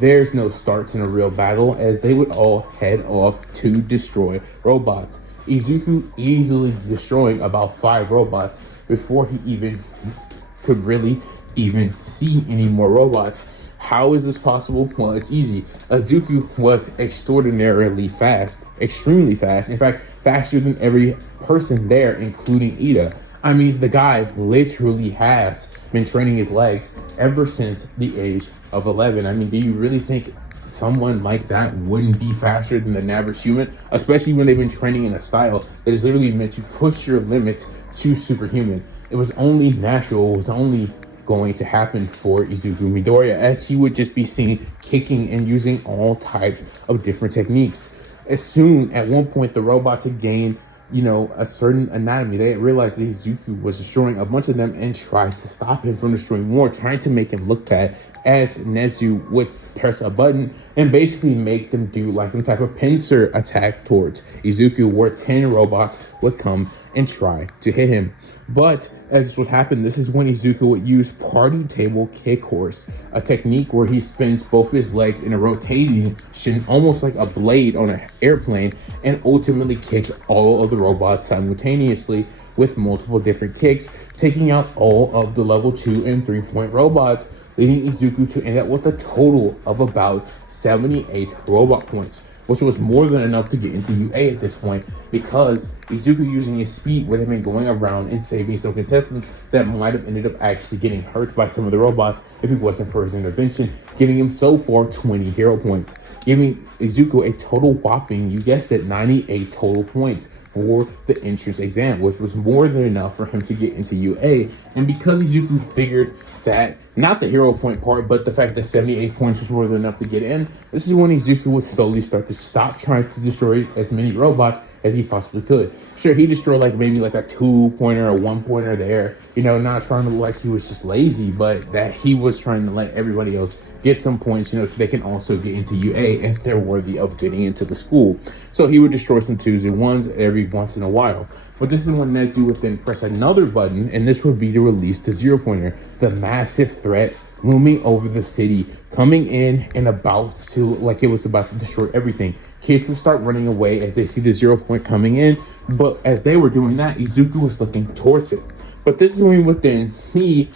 there's no starts in a real battle, as they would all head off to destroy robots. Izuku easily destroying about 5 robots before he even could really even see any more robots. How is this possible? Well, it's easy. Izuku was extraordinarily fast, extremely fast. In fact, faster than every person there, including Ida. I mean, the guy literally has been training his legs ever since the age of 11. I mean, do you really think someone like that wouldn't be faster than an average human? Especially when they've been training in a style that is literally meant to push your limits to superhuman. It was only natural, it was only going to happen for Izuku Midoriya, as he would just be seen kicking and using all types of different techniques. As soon, at one point, the robots had gained, a certain anatomy. They realized that Izuku was destroying a bunch of them and tried to stop him from destroying more, trying to make him look bad, as Nezu would press a button and basically make them do like some type of pincer attack towards Izuku, where 10 robots would come and try to hit him. But as this would happen, this is when Izuku would use party table kick horse, a technique where he spins both his legs in a rotation, almost like a blade on an airplane, and ultimately kick all of the robots simultaneously with multiple different kicks, taking out all of the level 2 and 3 point robots, leading Izuku to end up with a total of about 78 robot points, which was more than enough to get into UA at this point, because Izuku using his speed would have been going around and saving some contestants that might have ended up actually getting hurt by some of the robots if it wasn't for his intervention, giving him so far 20 hero points, giving Izuku a total whopping, you guessed it, 98 total points for the entrance exam, which was more than enough for him to get into UA. And because Izuku figured that, not the hero point part, but the fact that 78 points was more than enough to get in, this is when Izuku would slowly start to stop trying to destroy as many robots as he possibly could. Sure, he destroyed maybe a 2-pointer or 1-pointer there, not trying to look like he was just lazy, but that he was trying to let everybody else get some points, so they can also get into UA if they're worthy of getting into the school. So he would destroy some 2s and 1s every once in a while. But this is when Nezu would then press another button, and this would be to release the 0-pointer, the massive threat looming over the city, coming in and about to, like it was about to destroy everything. Kids would start running away as they see the 0-point coming in, but as they were doing that, Izuku was looking towards it. But this is when we would then see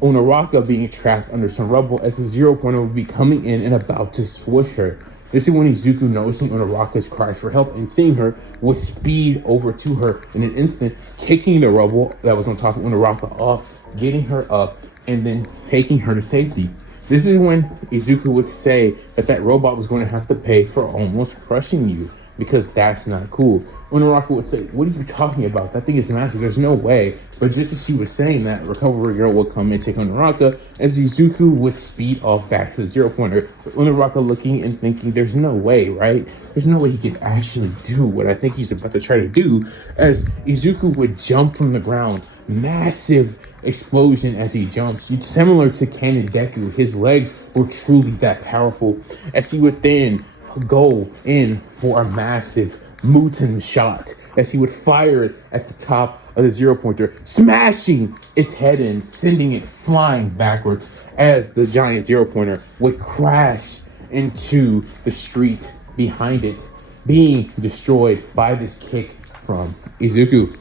Unaraka being trapped under some rubble as the 0-pointer would be coming in and about to swoosh her. This is when Izuku, noticing Unaraka's cries for help and seeing her, would speed over to her in an instant, kicking the rubble that was on top of Unaraka off, getting her up, and then taking her to safety. This is when Izuku would say that robot was going to have to pay for almost crushing you, because that's not cool. Unaraka would say, what are you talking about? That thing is massive. There's no way. But just as she was saying that, Recovery Girl would come and take Unaraka as Izuku would speed off back to the 0-pointer. Unaraka looking and thinking, there's no way, right? There's no way he could actually do what I think he's about to try to do, as Izuku would jump from the ground. Massive explosion as he jumps. Similar to Canon Deku, his legs were truly that powerful, as he would then go in for a massive Muten shot, as he would fire it at the top of the 0-pointer, smashing its head in, sending it flying backwards, as the giant 0-pointer would crash into the street behind it, being destroyed by this kick from Izuku.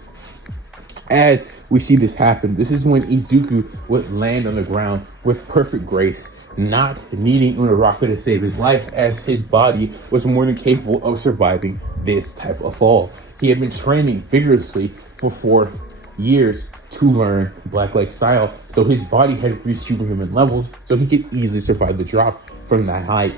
As we see this happen, this is when Izuku would land on the ground with perfect grace, not needing Unaraka to save his life, as his body was more than capable of surviving this type of fall. He had been training vigorously for 4 years to learn Black Leg style, so his body had reached superhuman levels, so he could easily survive the drop from that height.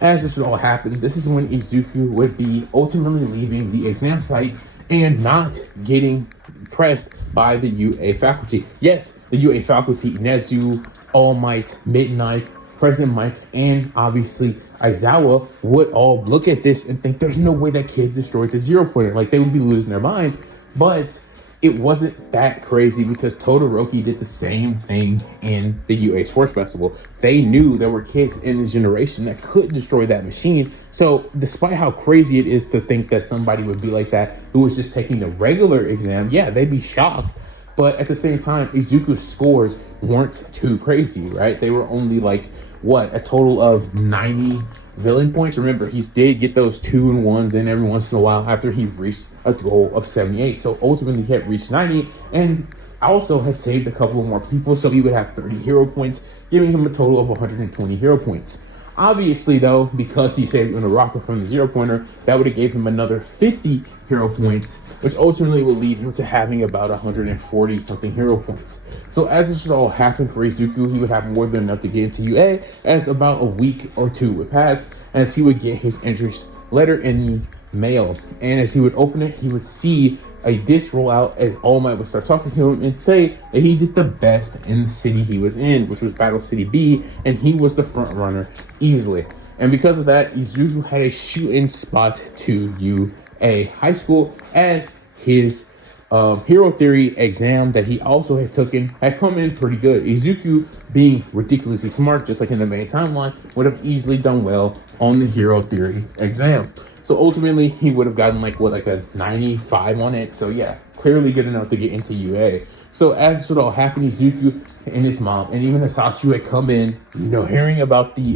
As this would all happen, this is when Izuku would be ultimately leaving the exam site and not getting pressed by the UA faculty. Yes, the UA faculty, Nezu, All Might, Midnight, President Mike, and obviously Aizawa would all look at this and think there's no way that kid destroyed the zero pointer. Like, they would be losing their minds. But it wasn't that crazy because Todoroki did the same thing in the UA Sports Festival. They knew there were kids in this generation that could destroy that machine. So despite how crazy it is to think that somebody would be like that who was just taking the regular exam, yeah, they'd be shocked. But at the same time, Izuku's scores weren't too crazy, right? They were only like, what, a total of 90 villain points. Remember, he did get those 2 and 1s in every once in a while after he reached a goal of 78. So ultimately he had reached 90 and also had saved a couple of more people. So he would have 30 hero points, giving him a total of 120 hero points. Obviously though, because he saved on a rocket from the zero pointer, that would have gave him another 50 hero points, which ultimately would lead him to having about 140 something hero points. So as this would all happen for Izuku, he would have more than enough to get into UA as about a week or 2 would pass, as he would get his entrance letter in the mail. And as he would open it, he would see a disc roll out as All Might would start talking to him and say that he did the best in the city he was in, which was Battle City B, and he was the front runner easily. And because of that, Izuku had a shoot-in spot to UA High School as his Hero Theory exam that he also had taken had come in pretty good. Izuku, being ridiculously smart, just like in the main timeline, would have easily done well on the Hero Theory exam. So ultimately, he would have gotten like a 95 on it. So yeah, clearly good enough to get into UA. So as this would all happen, Izuku and his mom and even Hisashi had come in, hearing about the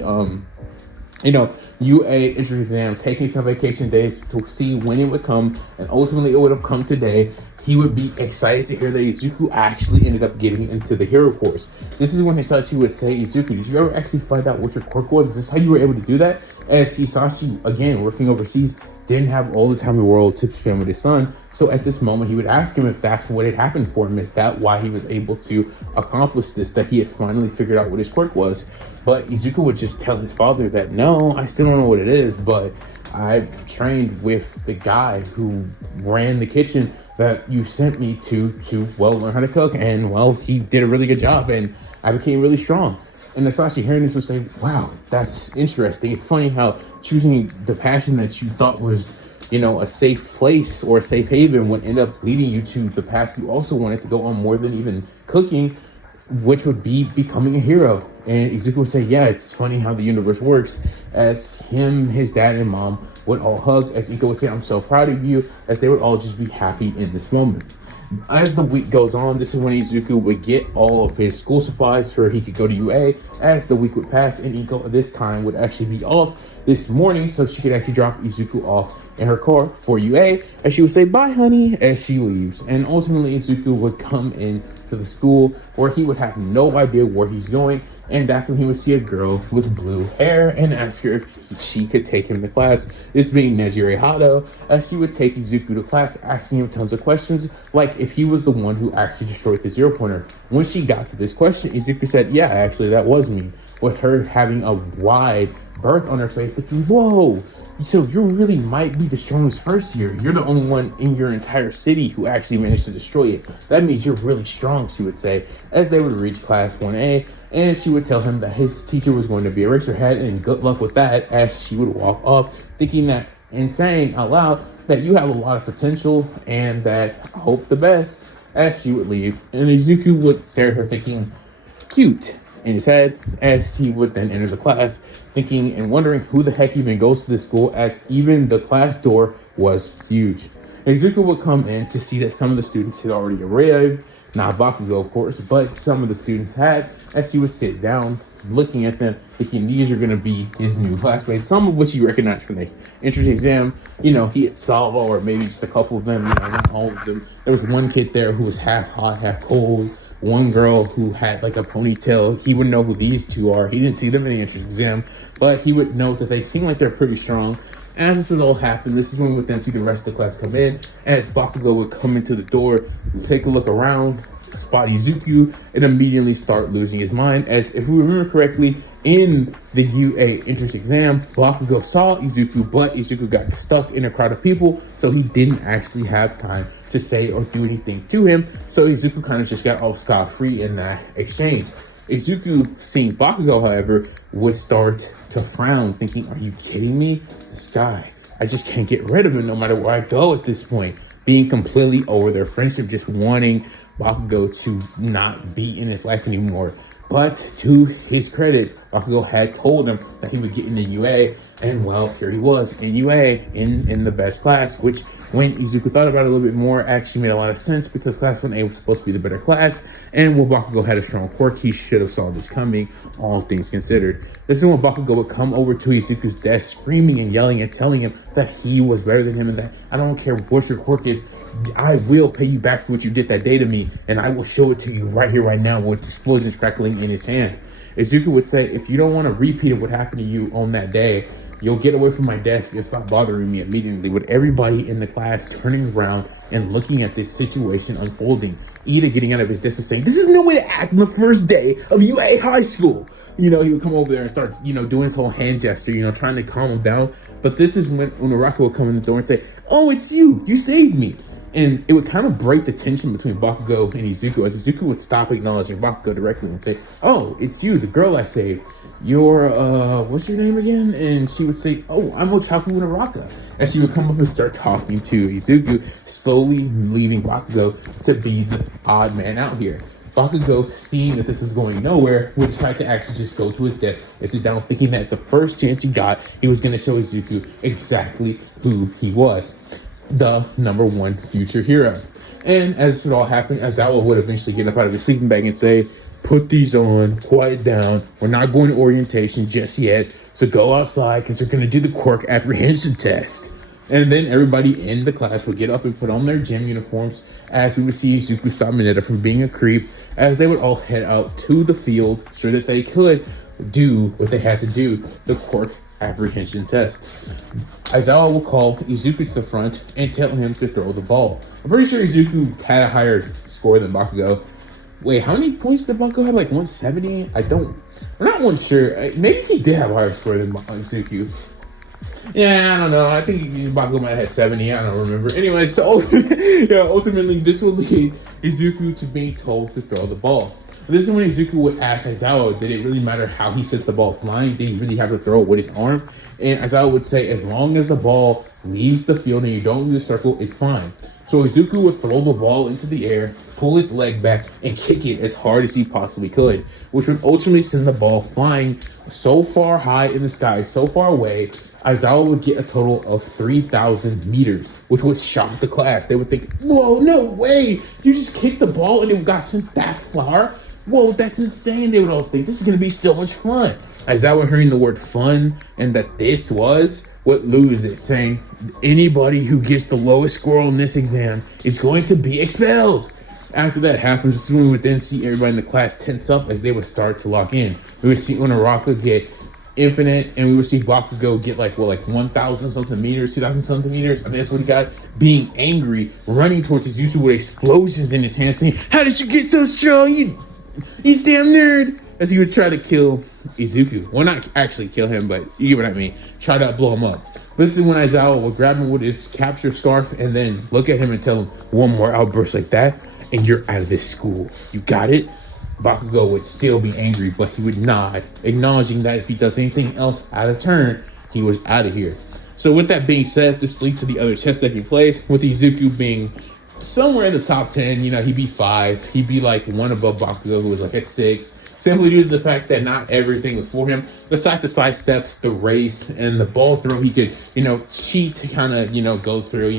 UA entrance exam, taking some vacation days to see when it would come, and ultimately it would have come today. He would be excited to hear that Izuku actually ended up getting into the hero course. This is when Hisashi would say, Izuku, did you ever actually find out what your quirk was? Is this how you were able to do that? As Hisashi, again, working overseas, didn't have all the time in the world to spend with his son. So at this moment, he would ask him if that's what had happened for him. Is that why he was able to accomplish this, that he had finally figured out what his quirk was? But Izuku would just tell his father that, no, I still don't know what it is, but I trained with the guy who ran the kitchen that you sent me to learn how to cook. And, well, he did a really good job, and I became really strong. And Hisashi hearing this would say, wow, that's interesting. It's funny how choosing the passion that you thought was, a safe place or a safe haven would end up leading you to the path you also wanted to go on more than even cooking, which would be becoming a hero. And Izuku would say, yeah, it's funny how the universe works, as him, his dad, and mom would all hug, as Iko would say, I'm so proud of you, as they would all just be happy in this moment. As the week goes on, this is when Izuku would get all of his school supplies for he could go to UA. As the week would pass, and Iko this time would actually be off this morning, so she could actually drop Izuku off in her car for UA, as she would say, bye honey, as she leaves. And ultimately Izuku would come in to the school where he would have no idea where he's going, and that's when he would see a girl with blue hair and ask her if she could take him to class. This being Nejire Hado, as she would take Izuku to class, asking him tons of questions, like if he was the one who actually destroyed the zero pointer. When she got to this question, Izuku said, yeah, actually that was me, with her having a wide berth on her face, thinking, whoa, so you really might be the strongest first year. You're the only one in your entire city who actually managed to destroy it. That means you're really strong, she would say, as they would reach class 1A, and she would tell him that his teacher was going to be Eraserhead, and good luck with that, as she would walk off, thinking that and saying out loud that you have a lot of potential and that I hope the best, as she would leave. And Izuku would stare at her thinking, cute, in his head, as he would then enter the class, thinking and wondering who the heck even goes to this school, as even the class door was huge. Izuku would come in to see that some of the students had already arrived, not Bakugo of course, but some of the students had, as he would sit down, looking at them, thinking these are going to be his new classmates, some of which he recognized from the entrance exam. He had saw, or maybe just a couple of them, not all of them. There was one kid there who was half hot, half cold. One girl who had like a ponytail. He would know who these two are. He didn't see them in the entrance exam, but he would note that they seem like they're pretty strong. As this would all happen, this is when we would then see the rest of the class come in, as Bakugo would come into the door, take a look around, spot Izuku and immediately start losing his mind. As if we remember correctly, in the UA entrance exam, Bakugo saw Izuku, but Izuku got stuck in a crowd of people, so he didn't actually have time to say or do anything to him. So Izuku kind of just got off scot-free in that exchange. Izuku, seeing Bakugo, however, would start to frown, thinking, "Are you kidding me? This guy, I just can't get rid of him no matter where I go at this point." Being completely over their friendship, just wanting Bakugo to not be in his life anymore. But to his credit, Bakugo had told him that he would get into UA, and well, here he was in UA, in the best class, which when Izuku thought about it a little bit more, actually made a lot of sense, because class 1A was supposed to be the better class, and when Bakugo had a strong quirk, he should have saw this coming, all things considered. This is when Bakugo would come over to Izuku's desk, screaming and yelling and telling him that he was better than him, and that, "I don't care what your quirk is, I will pay you back for what you did that day to me, and I will show it to you right here, right now," with explosions crackling in his hand. Izuku would say, "If you don't want a repeat of what happened to you on that day, you'll get away from my desk and stop bothering me immediately," with everybody in the class turning around and looking at this situation unfolding. Ida getting out of his desk and saying, "This is no way to act on the first day of UA high school." He would come over there and start, doing his whole hand gesture, trying to calm him down. But this is when Unaraka would come in the door and say, "Oh, it's you. You saved me." And it would kind of break the tension between Bakugo and Izuku, as Izuku would stop acknowledging Bakugo directly and say, "Oh, it's you, the girl I saved. You're, what's your name again?" And she would say, "Oh, I'm Otaku Unaraka." And she would come up and start talking to Izuku, slowly leaving Bakugo to be the odd man out here. Bakugo, seeing that this was going nowhere, would decide to actually just go to his desk and sit down, thinking that the first chance he got, he was going to show Izuku exactly who he was. The number one future hero. And as it would all happen, Aizawa would eventually get up out of his sleeping bag and say, "Put these on, quiet down, we're not going to orientation just yet, so go outside because we're going to do the quirk apprehension test." And then everybody in the class would get up and put on their gym uniforms, as we would see Izuku stop Mineta from being a creep, as they would all head out to the field so that they could do what they had to do, the quirk apprehension test. Aizawa will call Izuku to the front and tell him to throw the ball. I'm pretty sure Izuku had a higher score than Bakugo. Wait, how many points did Bakugo have? Like 170? I'm not one sure. Maybe he did have a higher score than Izuku. Yeah, I don't know. I think Bakugo might have had 70. I don't remember. Anyway, so ultimately, this would lead Izuku to being told to throw the ball. This is when Izuku would ask Aizawa, did it really matter how he sent the ball flying? Did he really have to throw it with his arm? And Aizawa would say, as long as the ball leaves the field and you don't lose a circle, it's fine. So Izuku would throw the ball into the air, pull his leg back, and kick it as hard as he possibly could, which would ultimately send the ball flying so far high in the sky, so far away, Aizawa would get a total of 3,000 meters, which would shock the class. They would think, "Whoa, no way! You just kicked the ball and it got sent that far? Whoa, that's insane." They would all think, "This is going to be so much fun." Aizawa hearing the word fun and that this was what loses it, saying, "Anybody who gets the lowest score on this exam is going to be expelled." After that happens, this is when we would then see everybody in the class tense up as they would start to lock in. We would see Unaraka get infinite, and we would see Bakugo get like 1,000 something meters, 2,000 something meters. I think that's what he got. Being angry, running towards Izuku with explosions in his hands, saying, "How did you get so strong? You damn nerd!" As he would try to kill Izuku. Well, not actually kill him, but you get what I mean. Try to blow him up. This is when Aizawa would grab him with his capture scarf and then look at him and tell him, "One more outburst like that, and you're out of this school. You got it?" Bakugo would still be angry, but he would nod, acknowledging that if he does anything else out of turn, he was out of here. So with that being said, this leads to the other test that he plays, with Izuku being somewhere in the top 10. He'd be 5. He'd be like one above Bakugo, who was like at 6. Simply due to the fact that not everything was for him. The side steps, the race, and the ball throw, he could, cheat to kind of, go through.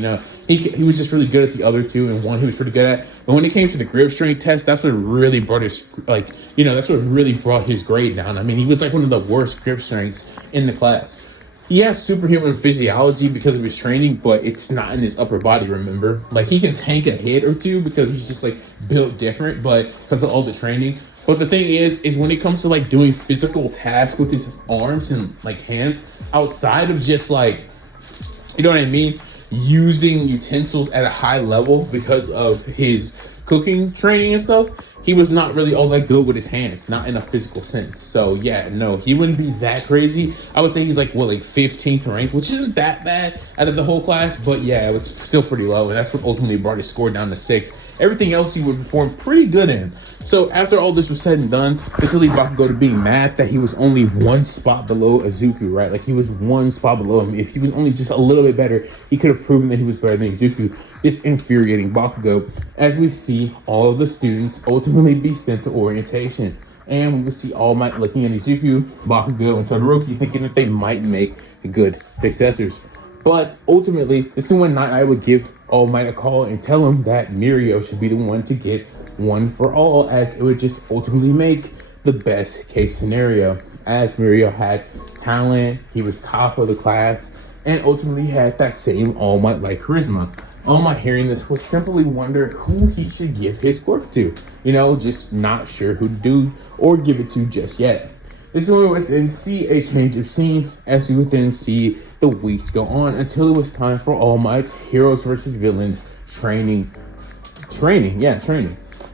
He was just really good at the other two, and one he was pretty good at. But when it came to the grip strength test, that's what really brought his, that's what really brought his grade down. I mean, he was like one of the worst grip strengths in the class. He has superhuman physiology because of his training, but it's not in his upper body, remember? Like, he can tank a hit or two because he's just, built different, but because of all the training. But the thing is when it comes to, doing physical tasks with his arms and, hands, outside of just, you know what I mean? Using utensils at a high level because of his cooking training and stuff, he was not really all that good with his hands, not in a physical sense. So yeah, no, he wouldn't be that crazy. I would say he's like 15th ranked, which isn't that bad out of the whole class, but yeah, it was still pretty low, and that's what ultimately brought his score down to 6. Everything else he would perform pretty good in. So after all this was said and done, this will lead Bakugo to being mad that he was only 1 spot below Izuku, right? Like he was 1 spot below him. If he was only just a little bit better, he could have proven that he was better than Izuku. It's infuriating Bakugo as we see all of the students ultimately be sent to orientation. And we will see All Might looking at Izuku, Bakugo, and Todoroki thinking that they might make good successors. But ultimately, this is when Night Eye would give All Might a call and tell him that Mirio should be the one to get one for all, as it would just ultimately make the best case scenario. As Mirio had talent, he was top of the class, and ultimately had that same All Might like charisma. All Might hearing this would simply wonder who he should give his quirk to. You know, just not sure who to do or give it to just yet. This is when we would then see a change of scenes as we would then see the weeks go on until it was time for All Might's Heroes versus Villains training.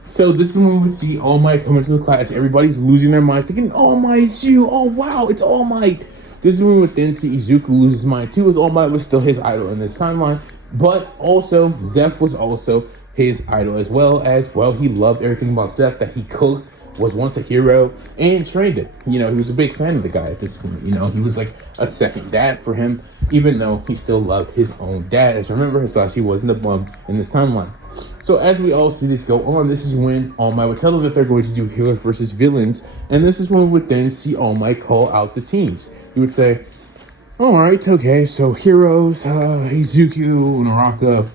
So this is when we would see All Might come into the class. Everybody's losing their minds thinking, All Might, it's you. Oh, wow, it's All Might. This is when we would then see Izuku lose his mind too, as All Might was still his idol in this timeline. But also, Zeph was also his idol as well. He loved everything about Zeph, that he cooked, was once a hero, and trained it. You know, he was a big fan of the guy at this point. You know, he was like a second dad for him, even though he still loved his own dad. As remember, Hisashi wasn't a bum in this timeline. So as we all see this go on, this is when All Might would tell them that they're going to do heroes versus villains, and this is when we would then see All Might call out the teams. He would say, all right, okay, so heroes, Izuku, Naraka,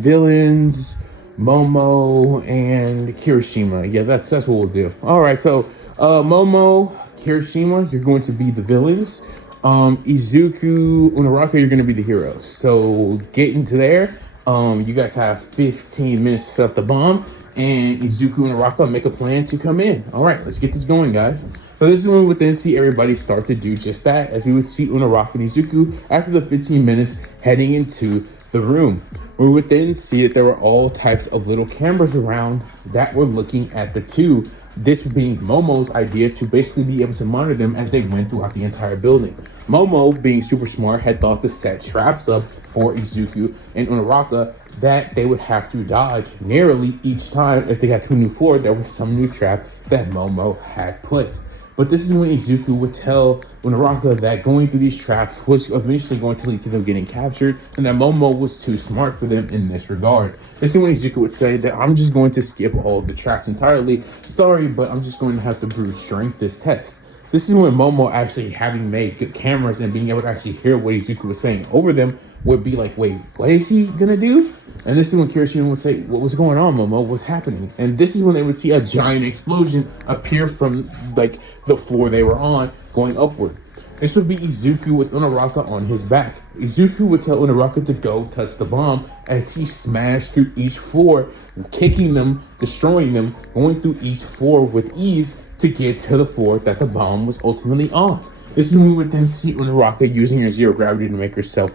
villains, Momo, and Kirishima. Yeah, that's what we'll do. All right, so Momo, Kirishima, you're going to be the villains. Izuku, Unaraka, you're going to be the heroes. So get into there. You guys have 15 minutes to set up the bomb, and Izuku and Araka make a plan to come in. All right, let's get this going, guys. So this is when we would then see everybody start to do just that, as we would see Unaraka and Izuku after the 15 minutes heading into the room. We would then see that there were all types of little cameras around that were looking at the two. This being Momo's idea to basically be able to monitor them as they went throughout the entire building. Momo, being super smart, had thought to set traps up for Izuku and Unaraka that they would have to dodge narrowly each time as they got to a new floor. There was some new trap that Momo had put. But this is when Izuku would tell Unaraka that going through these traps was eventually going to lead to them getting captured, and that Momo was too smart for them in this regard. This is when Izuku would say that I'm just going to skip all of the traps entirely. Sorry, but I'm just going to have to brute strength this test. This is when Momo, actually having made good cameras and being able to actually hear what Izuku was saying over them, would be like, wait, what is he gonna do? And this is when Kirishima would say, what was going on, Momo? What's happening? And this is when they would see a giant explosion appear from like the floor they were on going upward. This would be Izuku with Unaraka on his back. Izuku would tell Unaraka to go touch the bomb as he smashed through each floor, kicking them, destroying them, going through each floor with ease to get to the floor that the bomb was ultimately on. This is when we would then see Unaraka using her zero gravity to make herself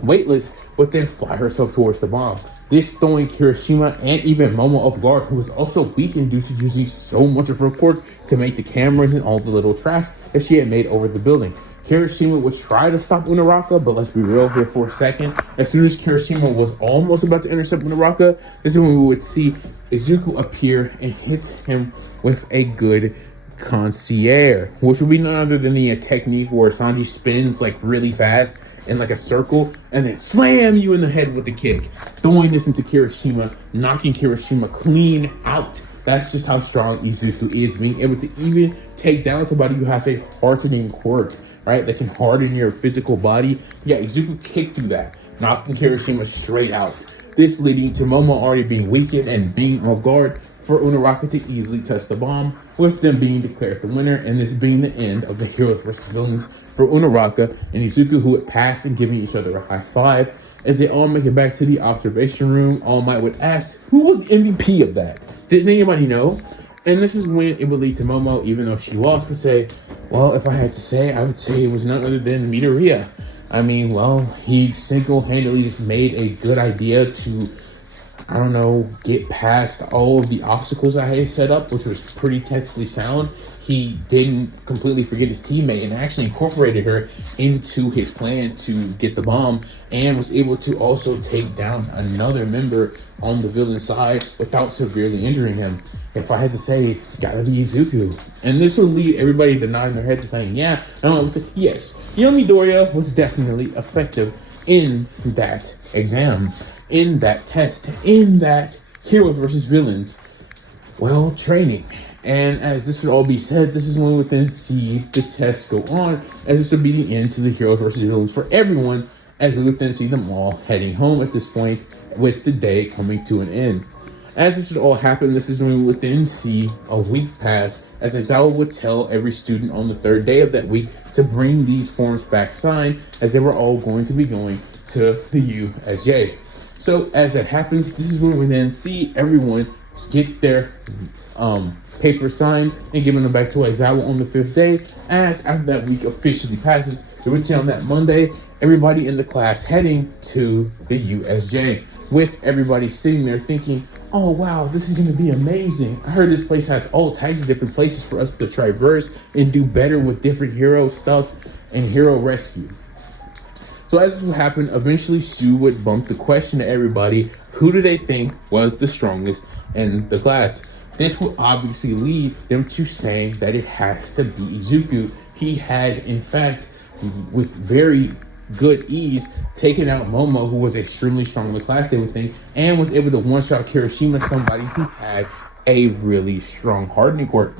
weightless, but then fly herself towards the bomb. This throwing Kirishima and even Momo off guard, who was also weakened due to using so much of her quirk to make the cameras and all the little traps that she had made over the building. Kirishima would try to stop Unaraka, but let's be real here for a second. As soon as Kirishima was almost about to intercept Unaraka, this is when we would see Izuku appear and hit him with a good concierge, which would be none other than the technique where Sanji spins like really fast in like a circle and then slam you in the head with the kick, throwing this into Kirishima, knocking Kirishima clean out. That's just how strong Izuku is, being able to even take down somebody who has a hardening quirk, right? That can harden your physical body. Yeah, Izuku kicked through that, knocking Kirishima straight out. This leading to Momo already being weakened and being off guard for Unaraka to easily touch the bomb, with them being declared the winner, and this being the end of the Heroes vs. Villains for Unaraka and Izuku, who had passed and giving each other a high five. As they all make it back to the observation room, All Might would ask, who was the MVP of that? Does anybody know? And this is when it would lead to Momo, even though she lost, would say, well, if I had to say, I would say it was none other than Midoriya. I mean, well, he single-handedly just made a good idea to I don't know, get past all of the obstacles I had set up, which was pretty technically sound. He didn't completely forget his teammate and actually incorporated her into his plan to get the bomb, and was able to also take down another member on the villain side without severely injuring him. If I had to say, it's gotta be Izuku. And this would lead everybody to nod their head to saying, yeah. And I would say, yes, Midoriya was definitely effective in that exam, in that test, in that heroes versus villains, well, training. And as this would all be said, this is when we would then see the tests go on, as this would be the end to the heroes versus villains for everyone, as we would then see them all heading home at this point, with the day coming to an end. As this would all happen, this is when we would then see a week pass, as Aizawa would tell every student on the third day of that week to bring these forms back signed, as they were all going to be going to the USJ. So as that happens, this is when we then see everyone get their paper signed and giving them back to Aizawa on the fifth day. As after that week officially passes, we would see on that Monday everybody in the class heading to the USJ, with everybody sitting there thinking, oh wow, this is going to be amazing. I heard this place has all types of different places for us to traverse and do better with different hero stuff and hero rescue. So as this would happen, eventually Sue would bump the question to everybody, who do they think was the strongest in the class? This will obviously lead them to saying that it has to be Izuku. He had, in fact, with very good ease, taken out Momo, who was extremely strong in the class, they would think, and was able to one-shot Kirishima, somebody who had a really strong hardening quirk.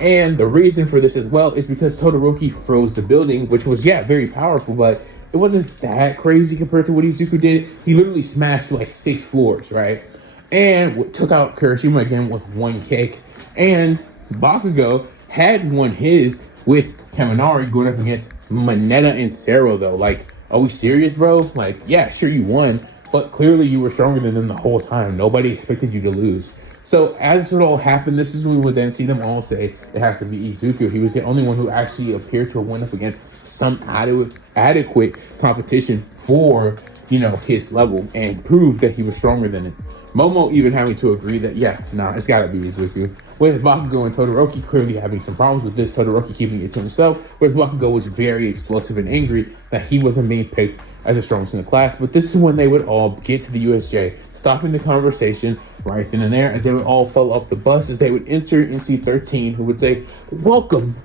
And the reason for this as well is because Todoroki froze the building, which was, yeah, very powerful, but it wasn't that crazy compared to what Izuku did. He literally smashed like 6 floors, right? And took out Kirishima again with one kick. And Bakugo had won his with Kaminari going up against Mineta and Sero, though. Like, are we serious, bro? Like, yeah, sure you won, but clearly you were stronger than them the whole time. Nobody expected you to lose. So as it all happened, this is when we would then see them all say it has to be Izuku. He was the only one who actually appeared to have went up against some adequate competition for, his level, and proved that he was stronger than it. Momo even having to agree that, it's gotta be Izuku. With Bakugo and Todoroki clearly having some problems with this, Todoroki keeping it to himself, whereas Bakugo was very explosive and angry that he wasn't being picked as the strongest in the class. But this is when they would all get to the USJ, stopping the conversation right then and there, as they would all fall off the bus, as they would enter NC-13, who would say, welcome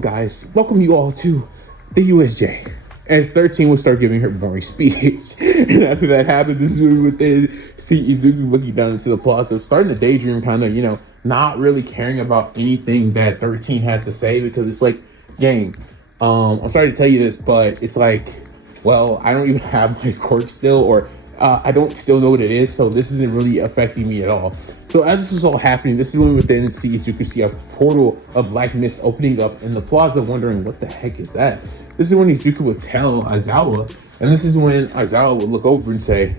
guys, welcome you all to the USJ. As 13 would start giving her boring speech. And after that happened, this is when we would then see Izuku looking down into the plaza, starting to daydream, kind of, not really caring about anything that 13 had to say, because it's like, gang, I'm sorry to tell you this, but it's like, well, I don't even have my quirk still, or I don't still know what it is, so this isn't really affecting me at all. So as this was all happening, this is when we would then see Izuku see a portal of black mist opening up in the plaza, wondering what the heck is that? This is when Izuku would tell Aizawa, and this is when Aizawa would look over and say,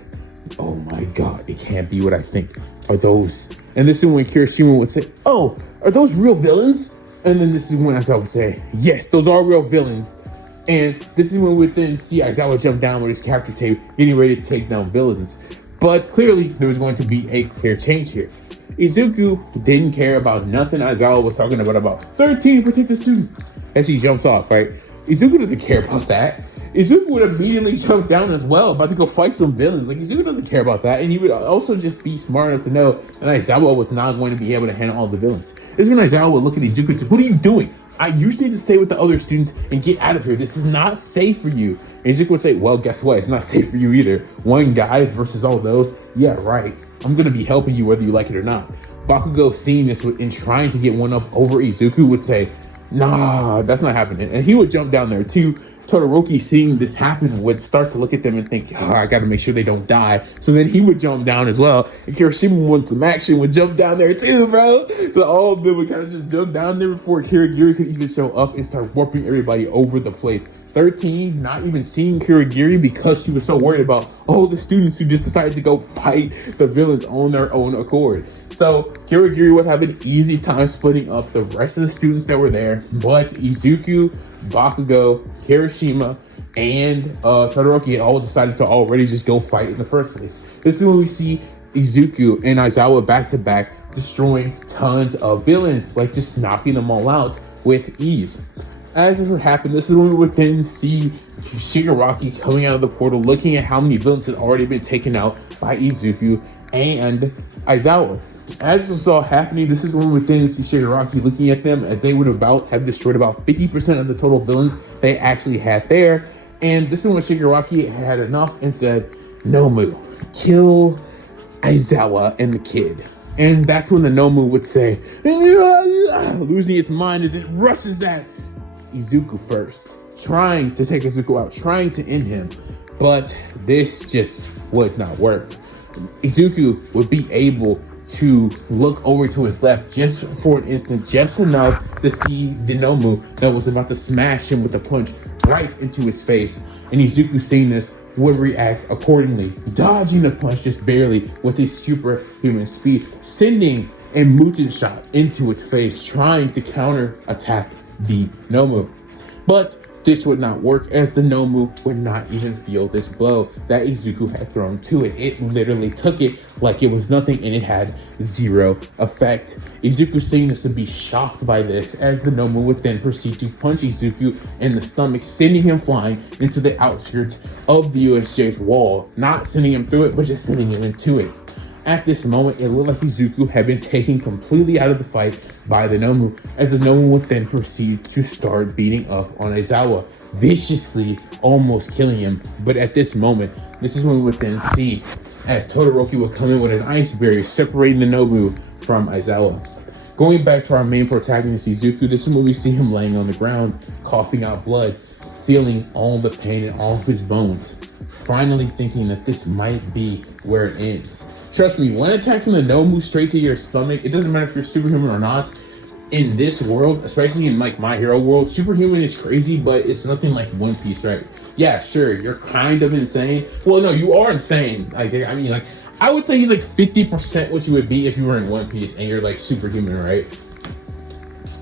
oh my god, it can't be what I think. Are those? And this is when Kirishima would say, oh, are those real villains? And then this is when Aizawa would say, yes, those are real villains. And this is when we would then see Aizawa jump down with his capture tape, getting ready to take down villains. But clearly, there was going to be a clear change here. Izuku didn't care about nothing Aizawa was talking about 13 protect the students, as he jumps off, right? Izuku doesn't care about that. Izuku would immediately jump down as well, about to go fight some villains. Like, Izuku doesn't care about that, and he would also just be smart enough to know that Aizawa was not going to be able to handle all the villains. This is when Aizawa would look at Izuku and say, what are you doing? You just need to stay with the other students and get out of here. This is not safe for you. And Izuku would say, well, guess what? It's not safe for you either. One guy versus all those? Yeah, right. I'm going to be helping you whether you like it or not. Bakugo, seeing this and trying to get one up over Izuku, would say, nah, that's not happening. And he would jump down there too. Todoroki, seeing this happen, would start to look at them and think, I gotta make sure they don't die. So then he would jump down as well. And Kirishima wanted some action, would jump down there too, bro. So all of them would kind of just jump down there before Kirigiri could even show up and start warping everybody over the place. 13 not even seeing Kirigiri because she was so worried about all the students who just decided to go fight the villains on their own accord. So Kirigiri would have an easy time splitting up the rest of the students that were there, but Izuku, Bakugo, Kirishima, and Todoroki had all decided to already just go fight in the first place. This is when we see Izuku and Aizawa back to back, destroying tons of villains, like just knocking them all out with ease. As this would happen, this is when we would then see Shigaraki coming out of the portal, looking at how many villains had already been taken out by Izuku and Aizawa. As this was all happening, this is when we would then see Shigaraki looking at them, as they would have destroyed about 50% of the total villains they actually had there. And this is when Shigaraki had enough and said, "Nomu, kill Aizawa and the kid." And that's when the Nomu would say, losing its mind as it rushes at Izuku first, trying to take Izuku out, trying to end him. But this just would not work. Izuku would be able to look over to his left just for an instant, just enough to see the Nomu that was about to smash him with a punch right into his face. And Izuku, seeing this, would react accordingly, dodging the punch just barely with his superhuman speed, sending a Mugen shot into its face, trying to counter attack the Nomu. But this would not work, as the Nomu would not even feel this blow that Izuku had thrown to it. It literally took it like it was nothing, and it had zero effect. Izuku, seeing this, would be shocked by this, as the Nomu would then proceed to punch Izuku in the stomach, sending him flying into the outskirts of the USJ's wall. Not sending him through it, but just sending him into it. At this moment, it looked like Izuku had been taken completely out of the fight by the Nomu, as the Nomu would then proceed to start beating up on Aizawa, viciously, almost killing him. But at this moment, this is when we would then see as Todoroki would come in with an ice barrier separating the Nomu from Aizawa. Going back to our main protagonist, Izuku, this is when we see him laying on the ground, coughing out blood, feeling all the pain in all of his bones, finally thinking that this might be where it ends. Trust me, one attack from the Nomu straight to your stomach, it doesn't matter if you're superhuman or not. In this world, especially in like My Hero world, superhuman is crazy, but it's nothing like One Piece, right? Yeah, sure, you're kind of insane. Well, no, you are insane. Like, I mean, like, I would say he's like 50% what you would be if you were in One Piece and you're like superhuman, right?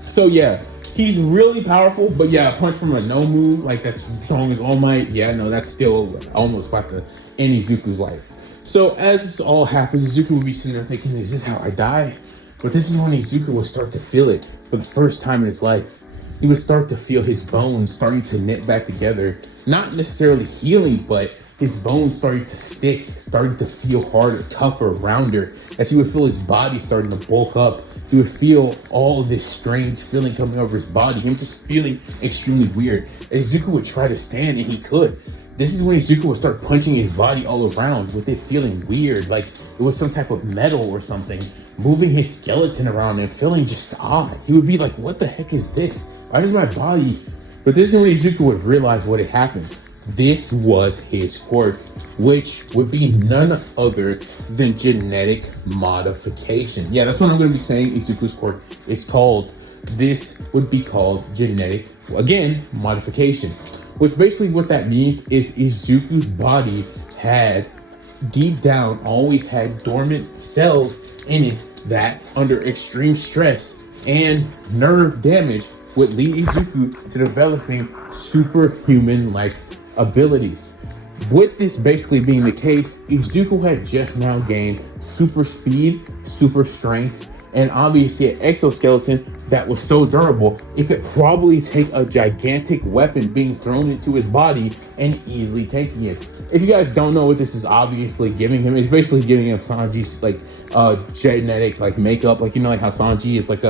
So yeah, he's really powerful, but yeah, a punch from a Nomu, like that's strong as All Might, yeah, no, that's still almost about to end Izuku's life. So as this all happens, Izuku would be sitting there thinking, is this how I die? But this is when Izuku would start to feel it for the first time in his life. He would start to feel his bones starting to knit back together. Not necessarily healing, but his bones starting to stick, starting to feel harder, tougher, rounder. As he would feel his body starting to bulk up, he would feel all this strange feeling coming over his body. Him just feeling extremely weird. Izuku would try to stand, and he could. This is when Izuku would start punching his body all around with it feeling weird, like it was some type of metal or something, moving his skeleton around and feeling just odd. He would be like, what the heck is this? Why does my body... But this is when Izuku would realize what had happened. This was his quirk, which would be none other than genetic modification. Yeah, that's what I'm going to be saying. Izuku's quirk is called. This would be called genetic, again, modification. Which basically what that means is Izuku's body had, deep down, always had dormant cells in it that, under extreme stress and nerve damage, would lead Izuku to developing superhuman-like abilities. With this basically being the case, Izuku had just now gained super speed, super strength, and obviously an exoskeleton that was so durable, it could probably take a gigantic weapon being thrown into his body and easily taking it. If you guys don't know what this is obviously giving him, it's basically giving him Sanji's like genetic like makeup, like you know like how Sanji is like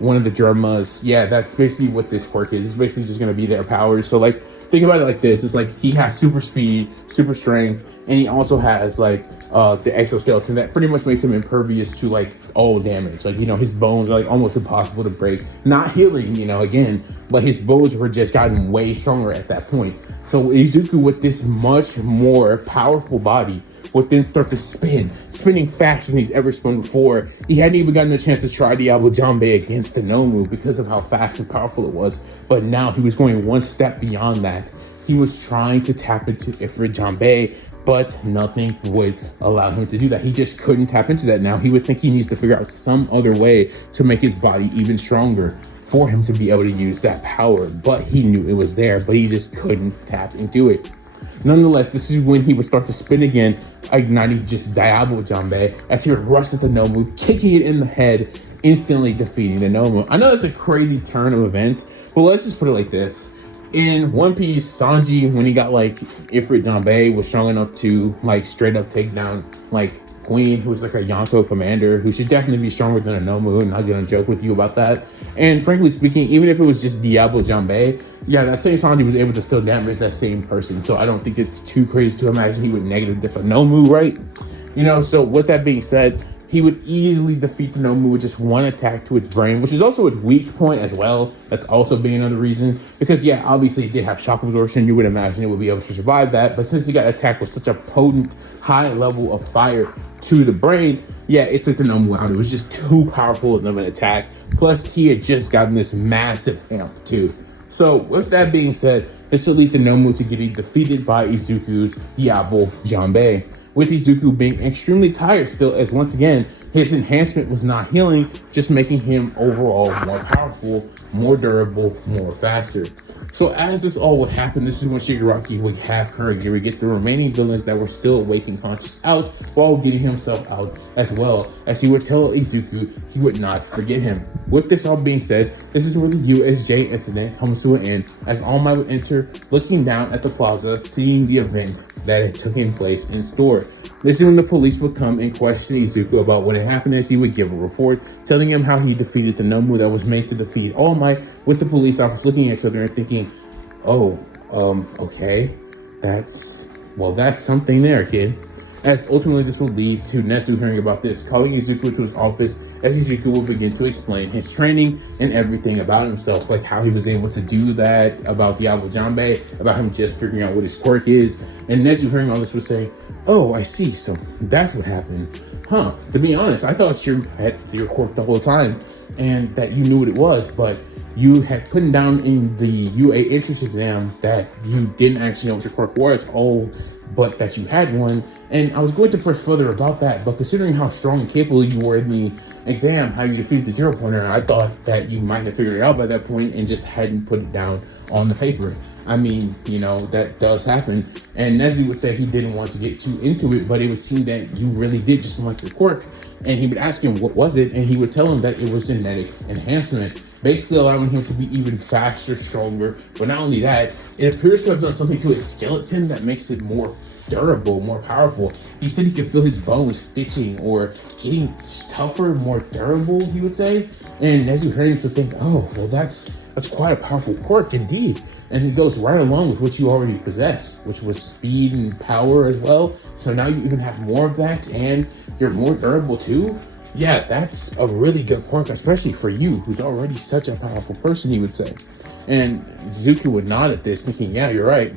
one of the Germas. Yeah, that's basically what this quirk is. It's basically just gonna be their powers. So like think about it like this. It's like he has super speed, super strength, and he also has like the exoskeleton that pretty much makes him impervious to like all damage. Like, you know, his bones are like almost impossible to break. Not healing, you know, again, but his bones were just gotten way stronger at that point. So Izuku, with this much more powerful body, would then start to spinning faster than he's ever spun before. He hadn't even gotten a chance to try Diablo Jambe against the Nomu because of how fast and powerful it was. But now he was going one step beyond that. He was trying to tap into Ifrit Jambe, but nothing would allow him to do that. He just couldn't tap into that now. He would think he needs to figure out some other way to make his body even stronger for him to be able to use that power. But he knew it was there, but he just couldn't tap into it. Nonetheless, this is when he would start to spin again, igniting just Diablo Jambe as he would rush at the Nomu, kicking it in the head, instantly defeating the Nomu. I know that's a crazy turn of events, but let's just put it like this. In One Piece, Sanji, when he got like Ifrit Jambe, was strong enough to like straight up take down like Queen, who's like a Yonko commander, who should definitely be stronger than a Nomu. I'm not gonna joke with you about that. And frankly speaking, even if it was just Diablo Jambe, yeah, that same Sanji was able to still damage that same person. So I don't think it's too crazy to imagine he would negative diff a Nomu, right? You know, so with that being said, he would easily defeat the Nomu with just one attack to its brain, which is also its weak point as well. That's also being another reason. Because, yeah, obviously it did have shock absorption. You would imagine it would be able to survive that. But since he got attacked with such a potent, high level of fire to the brain, yeah, it took the Nomu out. It was just too powerful of an attack. Plus, he had just gotten this massive amp, too. So, with that being said, this will lead the Nomu to getting defeated by Izuku's Diablo Jambe, with Izuku being extremely tired still, as once again, his enhancement was not healing, just making him overall more powerful, more durable, more faster. So as this all would happen, this is when Shigaraki would have Kurogiri get the remaining villains that were still awake and conscious out, while getting himself out as well, as he would tell Izuku he would not forget him. With this all being said, this is where the USJ incident comes to an end, as All Might would enter, looking down at the plaza, seeing the event that had taken place in store. This is when the police would come and question Izuku about what had happened, as he would give a report telling him how he defeated the Nomu that was made to defeat All Might, with the police officers looking at each other and thinking, oh, okay, that's something there, kid. As ultimately this will lead to Nezu hearing about this, calling Izuku to his office, as Izuku will begin to explain his training and everything about himself, like how he was able to do that, about Diablo Jambe, about him just figuring out what his quirk is. And Nezu hearing all this would say, oh, I see, so that's what happened. Huh, to be honest, I thought you had your quirk the whole time and that you knew what it was, but you had put down in the UA entrance exam that you didn't actually know what your quirk was, but that you had one. And I was going to press further about that, but considering how strong and capable you were in the exam, how you defeated the 0-pointer, I thought that you might have figured it out by that point and just hadn't put it down on the paper. I mean, you know, that does happen. And Nezu would say he didn't want to get too into it, but it would seem that you really did just like your quirk. And he would ask him, what was it? And he would tell him that it was genetic enhancement, basically allowing him to be even faster, stronger. But not only that, it appears to have done something to his skeleton that makes it more durable, more powerful. He said he could feel his bones stitching or getting tougher, more durable, he would say. And Nezu heard him would think, oh, well, that's quite a powerful quirk indeed. And it goes right along with what you already possessed, which was speed and power as well. So now you even have more of that and you're more durable too. Yeah, that's a really good quirk, especially for you, who's already such a powerful person, he would say. And Izuku would nod at this, thinking, yeah, you're right.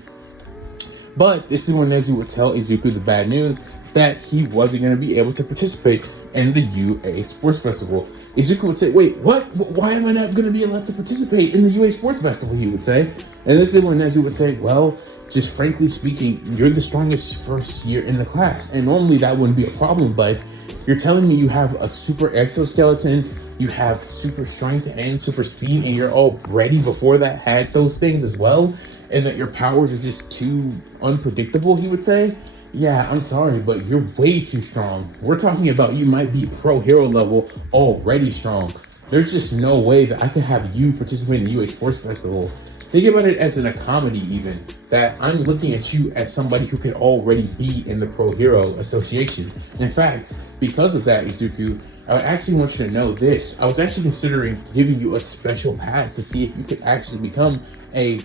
But this is when Nezu would tell Izuku the bad news, that he wasn't going to be able to participate in the UA Sports Festival. Izuku would say, wait, what? Why am I not going to be allowed to participate in the UA Sports Festival, he would say. And this is when Nezu would say, well, just frankly speaking, you're the strongest first year in the class. And normally that wouldn't be a problem, but you're telling me you have a super exoskeleton, you have super strength and super speed, and you're already before that had those things as well, and that your powers are just too unpredictable, he would say. Yeah, I'm sorry, but you're way too strong. We're talking about you might be pro hero level, already strong. There's just no way that I could have you participate in the UA Sports Festival. Think about it as in a comedy even, that I'm looking at you as somebody who could already be in the Pro Hero Association. In fact, because of that, Izuku, I actually want you to know this. I was actually considering giving you a special pass to see if you could actually become a,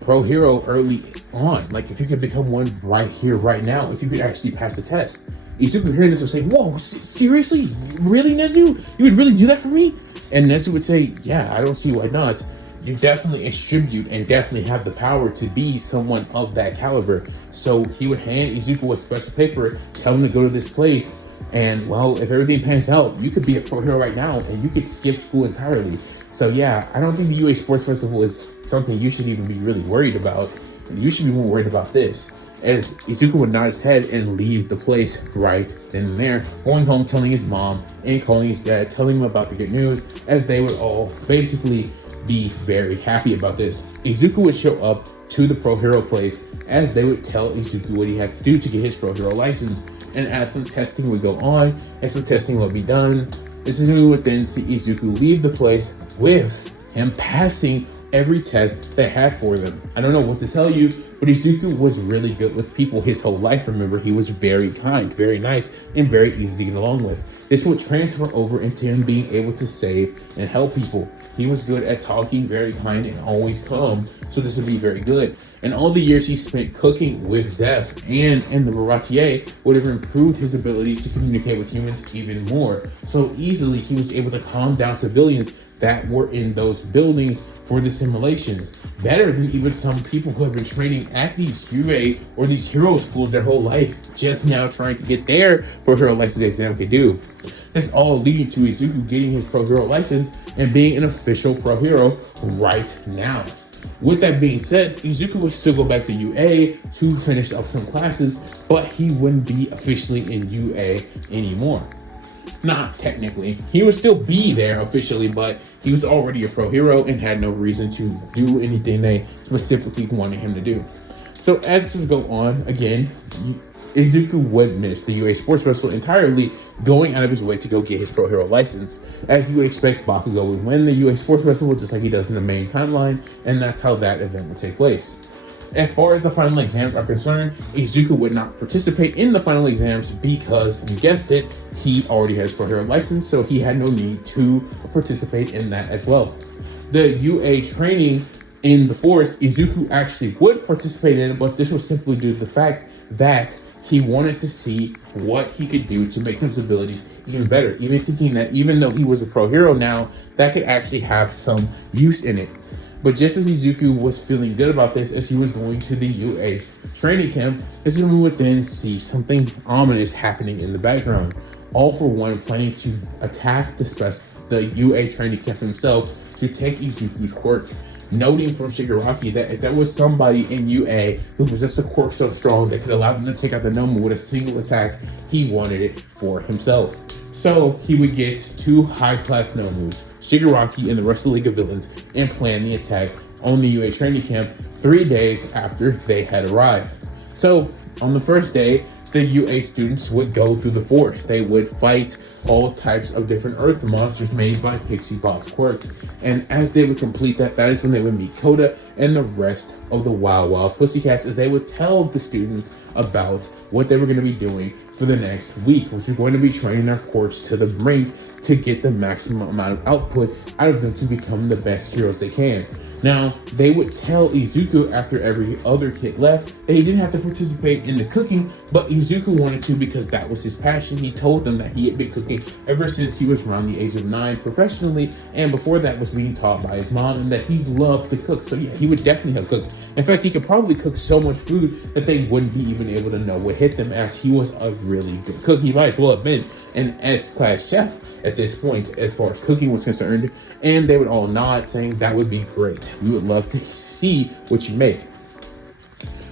pro hero early on. Like if you could become one right here, right now, if you could actually pass the test. Izuku hearing this would say, whoa, seriously? Really, Nezu? You would really do that for me? And Nezu would say, yeah, I don't see why not. You definitely attribute and definitely have the power to be someone of that caliber. So he would hand Izuku a special paper, tell him to go to this place, and well, if everything pans out, you could be a pro hero right now and you could skip school entirely. So yeah, I don't think the UA Sports Festival is something you should even be really worried about. You should be more worried about this. As Izuku would nod his head and leave the place right then and there, going home, telling his mom and calling his dad, telling him about the good news, as they would all basically be very happy about this. Izuku would show up to the Pro Hero place as they would tell Izuku what he had to do to get his Pro Hero license. And as some testing would go on, and some testing would be done, Izuku would then see Izuku leave the place with him passing every test they had for them. I don't know what to tell you, but Izuku was really good with people his whole life. Remember, he was very kind, very nice, and very easy to get along with. This would transfer over into him being able to save and help people. He was good at talking, very kind, and always calm, so this would be very good. And all the years he spent cooking with Zeph and in the Baratier would have improved his ability to communicate with humans even more. So easily, he was able to calm down civilians that were in those buildings for the simulations, better than even some people who have been training at these UA or these hero schools their whole life, just now trying to get their Pro Hero license exam could do. This all leading to Izuku getting his Pro Hero license and being an official Pro Hero right now. With that being said, Izuku would still go back to UA to finish up some classes, but he wouldn't be officially in UA anymore. Not technically. He would still be there officially, but he was already a Pro Hero and had no reason to do anything they specifically wanted him to do. So as this would go on, again, Izuku would miss the UA Sports Festival entirely, going out of his way to go get his Pro Hero license. As you would expect, Bakugo would win the UA Sports Festival just like he does in the main timeline, and that's how that event would take place. As far as the final exams are concerned, Izuku would not participate in the final exams because, you guessed it, he already has Pro Hero license, so he had no need to participate in that as well. The UA training in the forest, Izuku actually would participate in it, but this was simply due to the fact that he wanted to see what he could do to make his abilities even better, even thinking that even though he was a Pro Hero now, that could actually have some use in it. But just as Izuku was feeling good about this as he was going to the UA training camp, this is when we would then see something ominous happening in the background. All for one planning to attack the UA training camp himself to take Izuku's quirk. Noting from Shigaraki that if there was somebody in UA who possessed a quirk so strong that could allow them to take out the Nomu with a single attack, he wanted it for himself. So he would get 2 high-class Nomus, Shigaraki and the rest of the League of Villains, and plan the attack on the UA training camp 3 days after they had arrived. So on the first day, the UA students would go through the forest. They would fight all types of different earth monsters made by Pixie Bob's quirk. And as they would complete that, that is when they would meet Koda and the rest of the Wild Wild Pussycats, as they would tell the students about what they were going to be doing for the next week, which is going to be training their quirks to the brink to get the maximum amount of output out of them to become the best heroes they can. Now, they would tell Izuku after every other kid left that he didn't have to participate in the cooking, but Izuku wanted to because that was his passion. He told them that he had been cooking ever since he was around the age of 9 professionally, and before that was being taught by his mom, and that he loved to cook. So yeah, he would definitely have cooked. In fact, he could probably cook so much food that they wouldn't be even able to know what hit them, as he was a really good cook. He might as well have been an S-class chef at this point as far as cooking was concerned, and they would all nod saying that would be great. We would love to see what you make.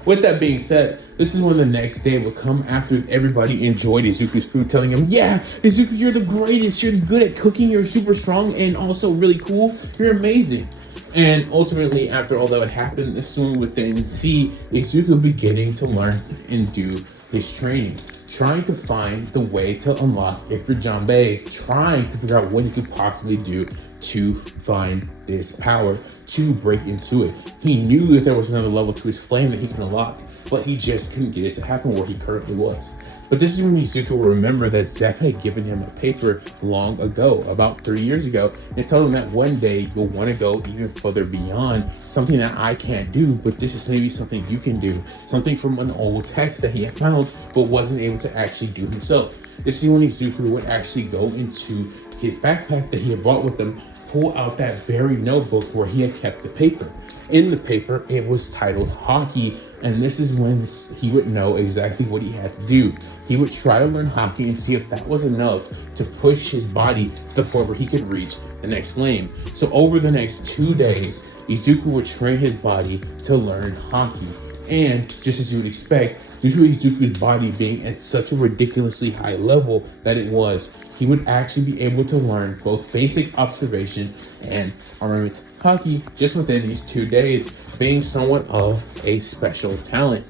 With that being said, this is when the next day would come after everybody enjoyed Izuku's food, telling him, yeah, Izuku, you're the greatest, you're good at cooking, you're super strong and also really cool, you're amazing. And ultimately, after all that would happen, this is when we would then see Izuku beginning to learn and do his training, trying to find the way to unlock Ifrit Janbei, trying to figure out what he could possibly do to find this power, to break into it. He knew that there was another level to his flame that he could unlock, but he just couldn't get it to happen where he currently was. But this is when Izuku will remember that Zeph had given him a paper long ago, about 3 years ago, and told him that one day you'll want to go even further beyond something that I can't do, but this is maybe something you can do. Something from an old text that he had found, but wasn't able to actually do himself. This is when Izuku would actually go into his backpack that he had brought with him, pull out that very notebook where he had kept the paper. In the paper, it was titled Hockey, and this is when he would know exactly what he had to do. He would try to learn hockey and see if that was enough to push his body to the point where he could reach the next flame. So over the next 2 days, Izuku would train his body to learn hockey. And just as you would expect, Due to Izuku's body being at such a ridiculously high level that it was, he would actually be able to learn both basic observation and armament haki just within these 2 days, being somewhat of a special talent.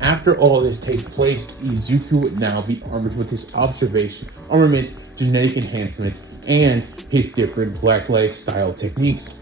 After all this takes place, Izuku would now be armed with his observation, armament, genetic enhancement, and his different Black Leg style techniques.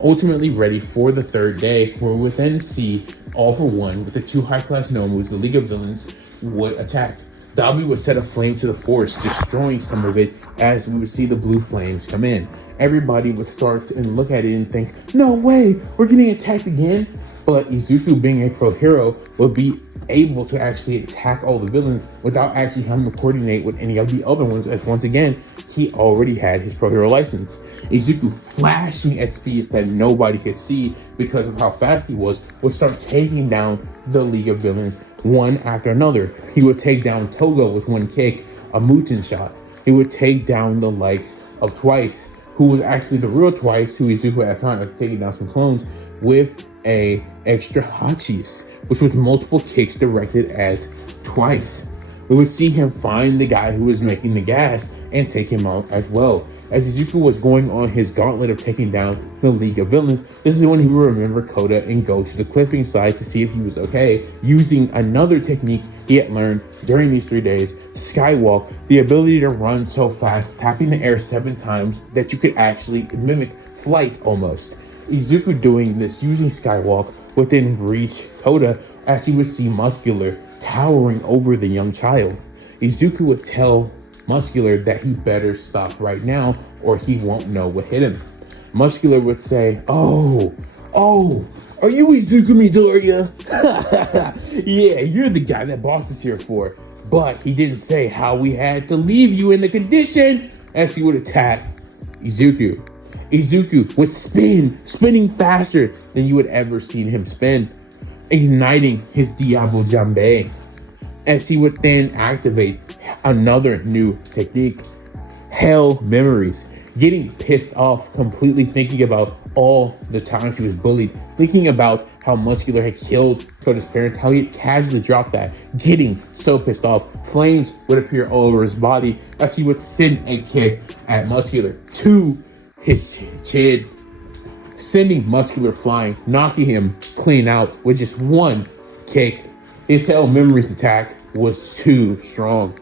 Ultimately ready for the 3rd day, where we would then see All For One with the 2 high-class Nomus, the League of Villains, would attack. Dabi would set a flame to the forest, destroying some of it as we would see the blue flames come in. Everybody would start and look at it and think, no way, we're getting attacked again? But Izuku, being a pro hero, would be able to actually attack all the villains without actually having to coordinate with any of the other ones, as once again, he already had his pro hero license. Izuku, flashing at speeds that nobody could see because of how fast he was, would start taking down the League of Villains one after another. He would take down Toga with one kick, a Muten shot. He would take down the likes of Twice, who was actually the real Twice, who Izuku had found after taking down some clones, with a extra Hachis, which was multiple kicks directed at Twice. We would see him find the guy who was making the gas and take him out as well. As Izuku was going on his gauntlet of taking down the League of Villains, this is when he would remember Koda and go to the cliffing side to see if he was okay, using another technique he had learned during these 3 days, Skywalk, the ability to run so fast, tapping the air 7 times that you could actually mimic flight almost. Izuku doing this using Skywalk would then reach Koda as he would see Muscular towering over the young child. Izuku would tell Muscular that he better stop right now or he won't know what hit him. Muscular would say, oh, are you Izuku Midoriya? Yeah, you're the guy that boss is here for. But he didn't say how we had to leave you in the condition as he would attack Izuku. Izuku would spinning faster than you had ever seen him spin, igniting his Diablo Jambe, as he would then activate another new technique, Hell Memories, getting pissed off, completely thinking about all the times he was bullied, thinking about how Muscular had killed Koda's parents, how he had casually dropped that, getting so pissed off. Flames would appear all over his body as he would send a kick at Muscular to his chin, sending Muscular flying, knocking him clean out with just one kick. His Hell Memories attack was too strong.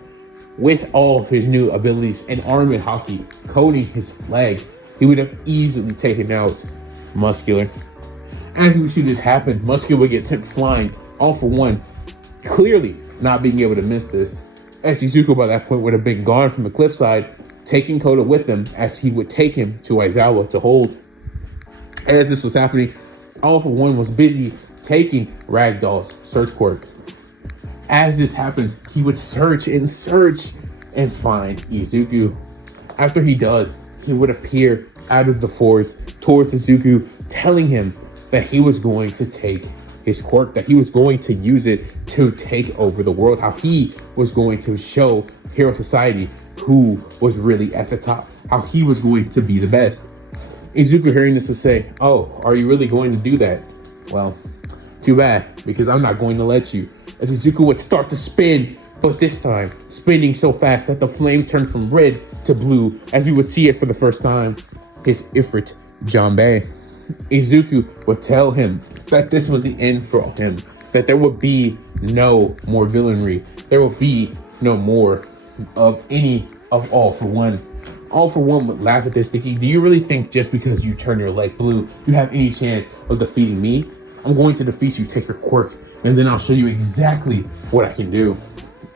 With all of his new abilities and armament haki coating his leg, he would have easily taken out Muscular. As we see this happen, Muscular would get sent flying, All For One clearly not being able to miss this, as Izuku by that point would have been gone from the cliffside, taking Koda with him as he would take him to Aizawa to hold. As this was happening, All For One was busy taking Ragdoll's search quirk. As this happens, he would search and find Izuku. After he does, he would appear out of the forest towards Izuku, telling him that he was going to take his quirk, that he was going to use it to take over the world, how he was going to show Hero Society who was really at the top, how he was going to be the best. Izuku, hearing this, would say, oh, are you really going to do that? Well, too bad, because I'm not going to let you. As Izuku would start to spin, but this time spinning so fast that the flame turned from red to blue, as we would see it for the first time, his Ifrit Jambe. Izuku would tell him that this was the end for him, that there would be no more villainry, there would be no more of any of All For One. All For One would laugh at this, thinking, do you really think just because you turn your leg blue, you have any chance of defeating me? I'm going to defeat you, take your quirk, and then I'll show you exactly what I can do.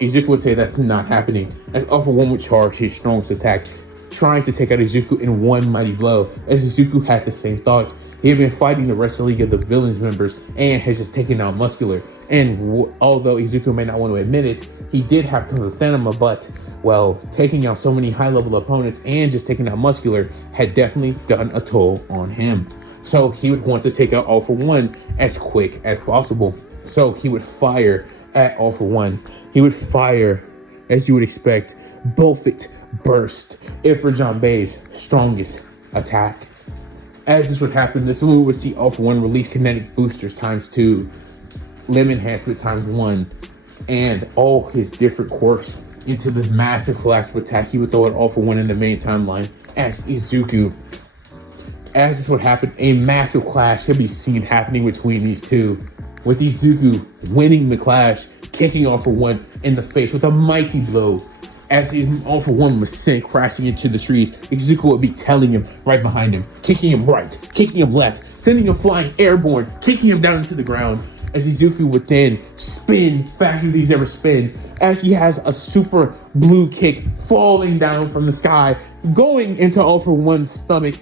Izuku would say that's not happening, as All For One would charge his strongest attack, trying to take out Izuku in one mighty blow. As Izuku had the same thought, he had been fighting the rest of the League of the Villains members and has just taken out Muscular. And although Izuku may not want to admit it, he did have tons of stamina, but, well, taking out so many high-level opponents and just taking out Muscular had definitely done a toll on him. So he would want to take out All For One as quick as possible. So he would fire at All For One. He would fire, as you would expect, Bullfit Burst, Ifrit Jambe's strongest attack. As this would happen, this one we would see All For One release kinetic boosters × 2, limb enhancement ×1, and all his different quirks into this massive collapsive attack. He would throw it all for one in the main timeline as Izuku. As this would happen, a massive clash can be seen happening between these two, with Izuku winning the clash, kicking All For One in the face with a mighty blow. As All For One was sent crashing into the trees, Izuku would be telling him right behind him, kicking him right, kicking him left, sending him flying airborne, kicking him down into the ground. As Izuku would then spin faster than he's ever spin, as he has a super blue kick falling down from the sky, going into All For One's stomach,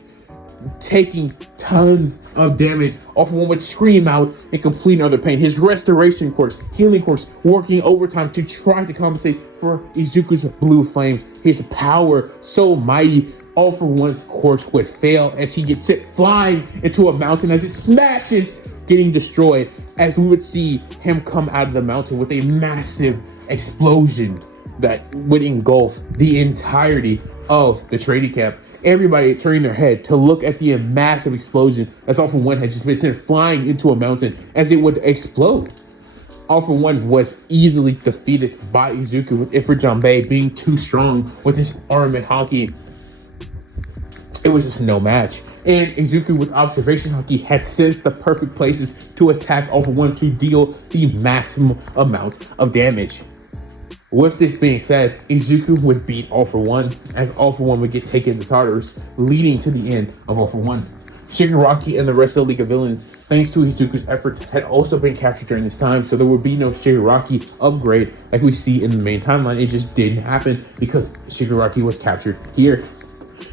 taking tons of damage. All For One would scream out in complete utter pain. His restoration course, healing course, working overtime to try to compensate for Izuku's blue flames. His power so mighty, All For One's course would fail as he gets sent flying into a mountain as it smashes, getting destroyed. As we would see him come out of the mountain with a massive explosion that would engulf the entirety of the trading camp. Everybody turning their head to look at the massive explosion as All For One had just been sent flying into a mountain as it would explode. All For One was easily defeated by Izuku, with Ifrit Janbei being too strong with his armament haki. It was just no match. And Izuku with observation haki had sensed the perfect places to attack All For One to deal the maximum amount of damage. With this being said, Izuku would beat All For One as All For One would get taken to Tartarus, leading to the end of All For One. Shigaraki and the rest of the League of Villains, thanks to Izuku's efforts, had also been captured during this time, so there would be no Shigaraki upgrade like we see in the main timeline. It just didn't happen because Shigaraki was captured here.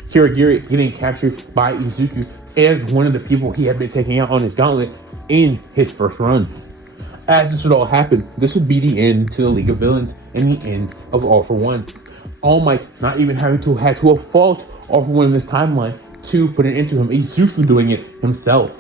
Kirigiri getting captured by Izuku as one of the people he had been taking out on his gauntlet in his first run. As this would all happen, this would be the end to the League of Villains and the end of All For One. All Might not even having to have fault All For One in this timeline to put it into him, Izuku doing it himself.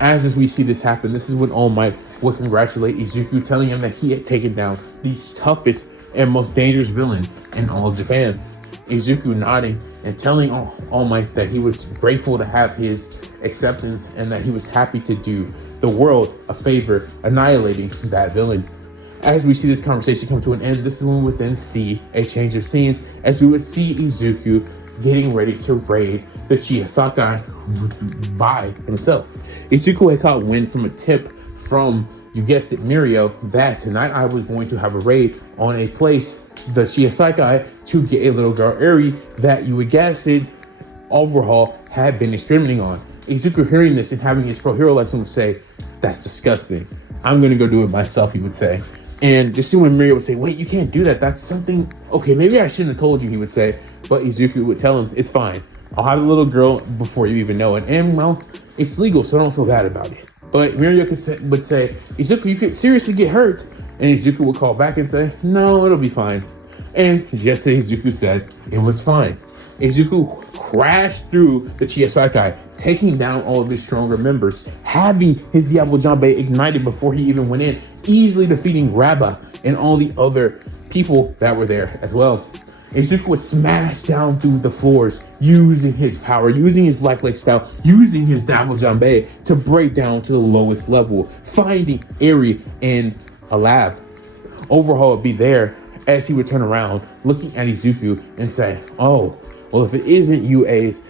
As we see this happen, this is when All Might would congratulate Izuku, telling him that he had taken down the toughest and most dangerous villain in all of Japan. Izuku nodding and telling All Might that he was grateful to have his acceptance and that he was happy to do the world a favor, annihilating that villain. As we see this conversation come to an end, this is when we would then see a change of scenes as we would see Izuku getting ready to raid the Shihasakai by himself. Izuku had caught wind from a tip from, you guessed it, Mirio, that tonight I was going to have a raid on a place, the Shihasakai, to get a little girl Eri that you would guess it, Overhaul had been experimenting on. Izuku hearing this and having his pro hero lesson would say, "That's disgusting. I'm gonna go do it myself," he would say. And just see when Mirio would say, "Wait, you can't do that. That's something, okay, maybe I shouldn't have told you," he would say. But Izuku would tell him, "It's fine. I'll have a little girl before you even know it. And well, it's legal, so don't feel bad about it." But Mirio would say, "Izuku, you could seriously get hurt." And Izuku would call back and say, "No, it'll be fine." And just as Izuku said, it was fine. Izuku crashed through the Chiyasakai, taking down all of his stronger members, having his Diablo Janbei ignited before he even went in, easily defeating Rabba and all the other people that were there as well. Izuku would smash down through the floors using his power, using his Black Lake style, using his Diablo Janbei to break down to the lowest level, finding Eri in a lab. Overhaul would be there as he would turn around, looking at Izuku and say, "Oh, well, if it isn't UA's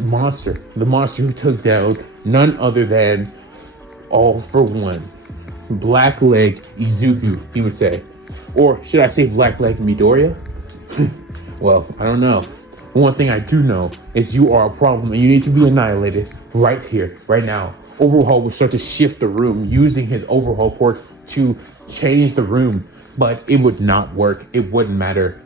monster, the monster who took down none other than All For One, Black Leg Izuku," he would say. Or should I say Black Leg Midoriya? Well, I don't know. One thing I do know is you are a problem and you need to be annihilated right here, right now. Overhaul would start to shift the room using his overhaul port to change the room, but it would not work. It wouldn't matter.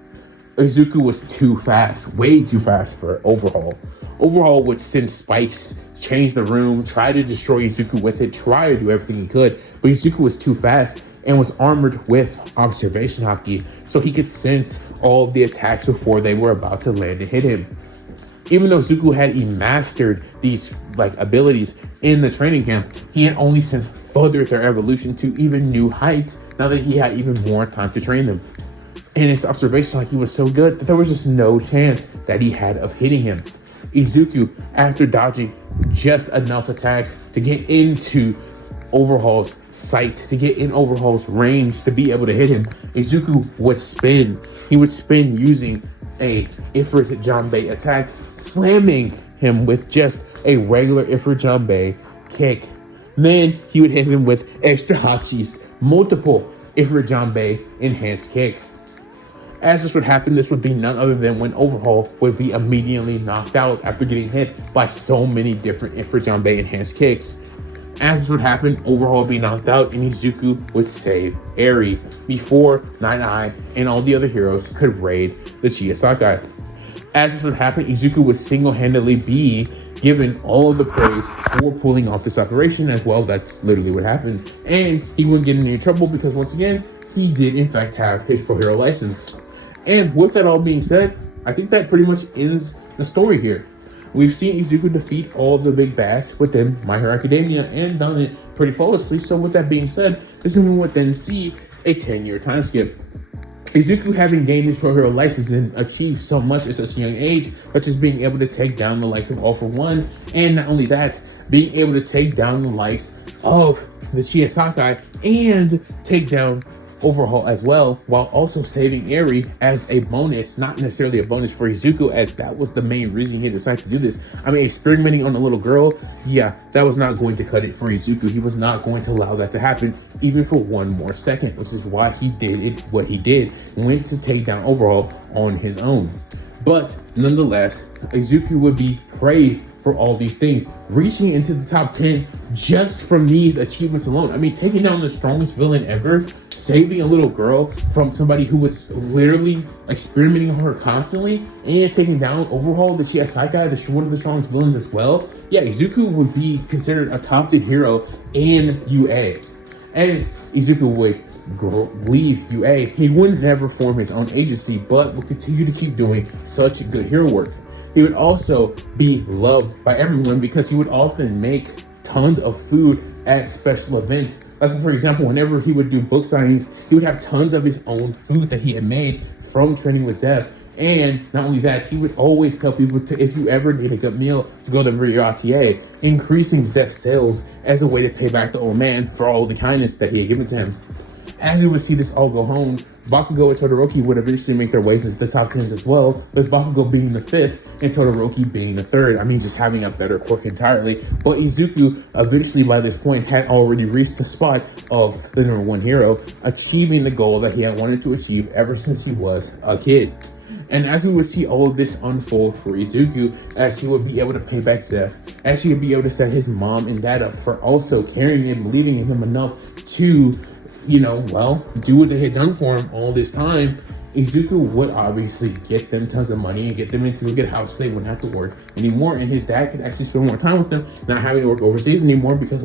Izuku was too fast, way too fast for Overhaul. Overhaul would send spikes, change the room, try to destroy Izuku with it, try to do everything he could, but Izuku was too fast and was armored with observation haki, so he could sense all of the attacks before they were about to land and hit him. Even though Izuku had mastered these abilities in the training camp, he had only since furthered their evolution to even new heights now that he had even more time to train them. And his observation haki was so good that there was just no chance that he had of hitting him. Izuku, after dodging just enough attacks to get into Overhaul's sight, to get in Overhaul's range, to be able to hit him, Izuku would spin. He would spin using a Ifrit Janbei attack, slamming him with just a regular Ifrit Janbei kick. Then he would hit him with extra hachis, multiple Ifrit Janbei enhanced kicks. As this would happen, this would be none other than when Overhaul would be immediately knocked out after getting hit by so many different Ifrit Janbei enhanced kicks. As this would happen, Overhaul would be knocked out and Izuku would save Eri before Night Eye and all the other heroes could raid the Chiyasakai. As this would happen, Izuku would single-handedly be given all of the praise for pulling off this operation as well. That's literally what happened. And he wouldn't get in any trouble because once again, he did in fact have his Pro Hero license. And with that all being said, I think that pretty much ends the story here. We've seen Izuku defeat all the big bads within My Hero Academia and done it pretty flawlessly. So with that being said, this is when we would then see a 10-year time skip. Izuku, having gained his Pro Hero license and achieved so much at such a young age, such as being able to take down the likes of All For One, and not only that, being able to take down the likes of the Chiyasakai and take down Overhaul as well, while also saving Eri as a bonus, not necessarily a bonus for Izuku, as that was the main reason he decided to do this. I mean, experimenting on a little girl, yeah, that was not going to cut it for Izuku. He was not going to allow that to happen, even for one more second, which is why he did it, what he did, went to take down Overhaul on his own. But nonetheless, Izuku would be praised for all these things, reaching into the top 10 just from these achievements alone. I mean, taking down the strongest villain ever, saving a little girl from somebody who was literally experimenting on her constantly, and taking down Overhaul, the Chiyasakai, one of the strongest villains as well. Yeah, Izuku would be considered a top 10 hero in UA. As Izuku would leave UA, he would never form his own agency, but would continue to keep doing such good hero work. He would also be loved by everyone because he would often make tons of food at special events. Like, for example, whenever he would do book signings, he would have tons of his own food that he had made from training with Zeph. And not only that, he would always tell people to, if you ever need a good meal, to go to Ryotia, increasing Zeph's sales as a way to pay back the old man for all the kindness that he had given to him. As we would see this all go home, Bakugo and Todoroki would eventually make their ways into the top 10s as well, with Bakugo being the 5th and Todoroki being the 3rd. I mean, just having a better quirk entirely. But Izuku, eventually by this point, had already reached the spot of the #1 hero, achieving the goal that he had wanted to achieve ever since he was a kid. And as we would see all of this unfold for Izuku, as he would be able to pay back Zeph, as he would be able to set his mom and dad up for also caring and believing in him enough to, do what they had done for him all this time, Izuku would obviously get them tons of money and get them into a good house so they wouldn't have to work anymore. And his dad could actually spend more time with them, not having to work overseas anymore because,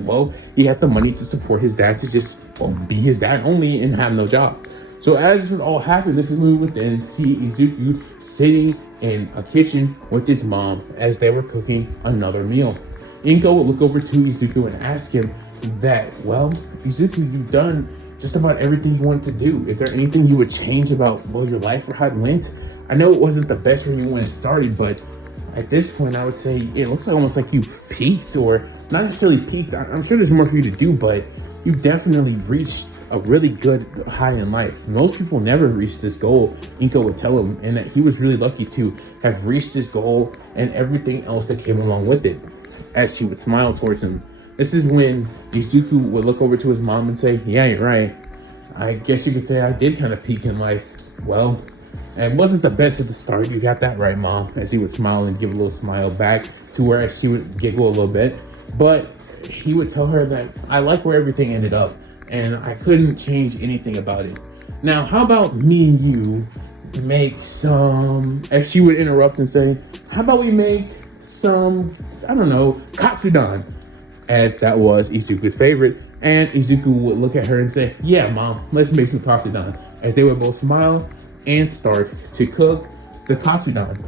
he had the money to support his dad to just be his dad only and have no job. So as this all happened, this is when we would then see Izuku sitting in a kitchen with his mom as they were cooking another meal. Inko would look over to Izuku and ask him that, Izuku, you've done just about everything you wanted to do. Is there anything you would change about, your life or how it went? I know it wasn't the best for you when it started, but at this point, I would say it looks like almost like you peaked, or not necessarily peaked. I'm sure there's more for you to do, but you definitely reached a really good high in life. Most people never reach this goal, Inko would tell him, and that he was really lucky to have reached this goal and everything else that came along with it, as she would smile towards him. This is when Izuku would look over to his mom and say, yeah, you're right. I guess you could say I did kind of peak in life. Well, it wasn't the best at the start. You got that right, Mom. As he would smile and give a little smile back to where she would giggle a little bit. But he would tell her that I like where everything ended up and I couldn't change anything about it. Now, how about me and you make some, if she would interrupt and say, how about we make some, Katsudan, as that was Izuku's favorite. And Izuku would look at her and say, yeah, Mom, let's make some Katsudan. As they would both smile and start to cook the Katsudan.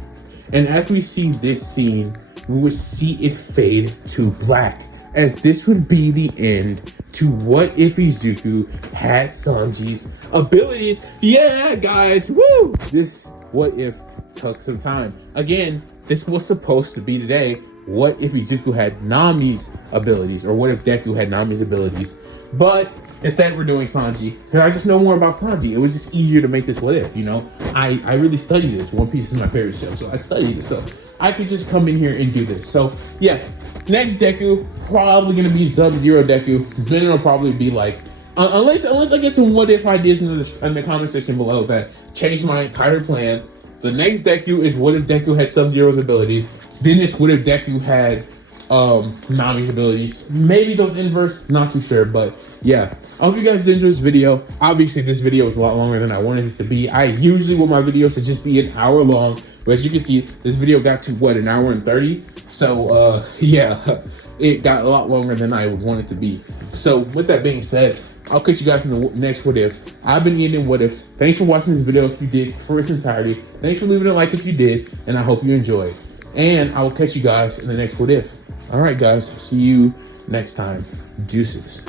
And as we see this scene, we would see it fade to black, as this would be the end to What If Izuku had Sanji's abilities. Yeah, guys, woo! This What If took some time. Again, this was supposed to be today. What if Izuku had Nami's abilities? Or what if Deku had Nami's abilities? But instead, we're doing Sanji. Because I just know more about Sanji. It was just easier to make this what if, you know? I really studied this. One Piece is my favorite show, so I studied it. So I could just come in here and do this. So yeah, next Deku, probably gonna be Sub-Zero Deku. Then it'll probably be like, unless I get some what if ideas in the comment section below that change my entire plan. The next Deku is what if Deku had Sub-Zero's abilities. Then it's what if Deku had Nami's abilities. Maybe those inverse, not too sure, but yeah. I hope you guys enjoyed this video. Obviously, this video was a lot longer than I wanted it to be. I usually want my videos to just be an hour long, but as you can see, this video got to what, an hour and 30? So yeah, it got a lot longer than I would want it to be. So with that being said, I'll catch you guys in the next what if. I've been Ian in What If. Thanks for watching this video if you did for its entirety. Thanks for leaving a like if you did, and I hope you enjoyed. And I will catch you guys in the next what if. All right, guys. See you next time. Deuces.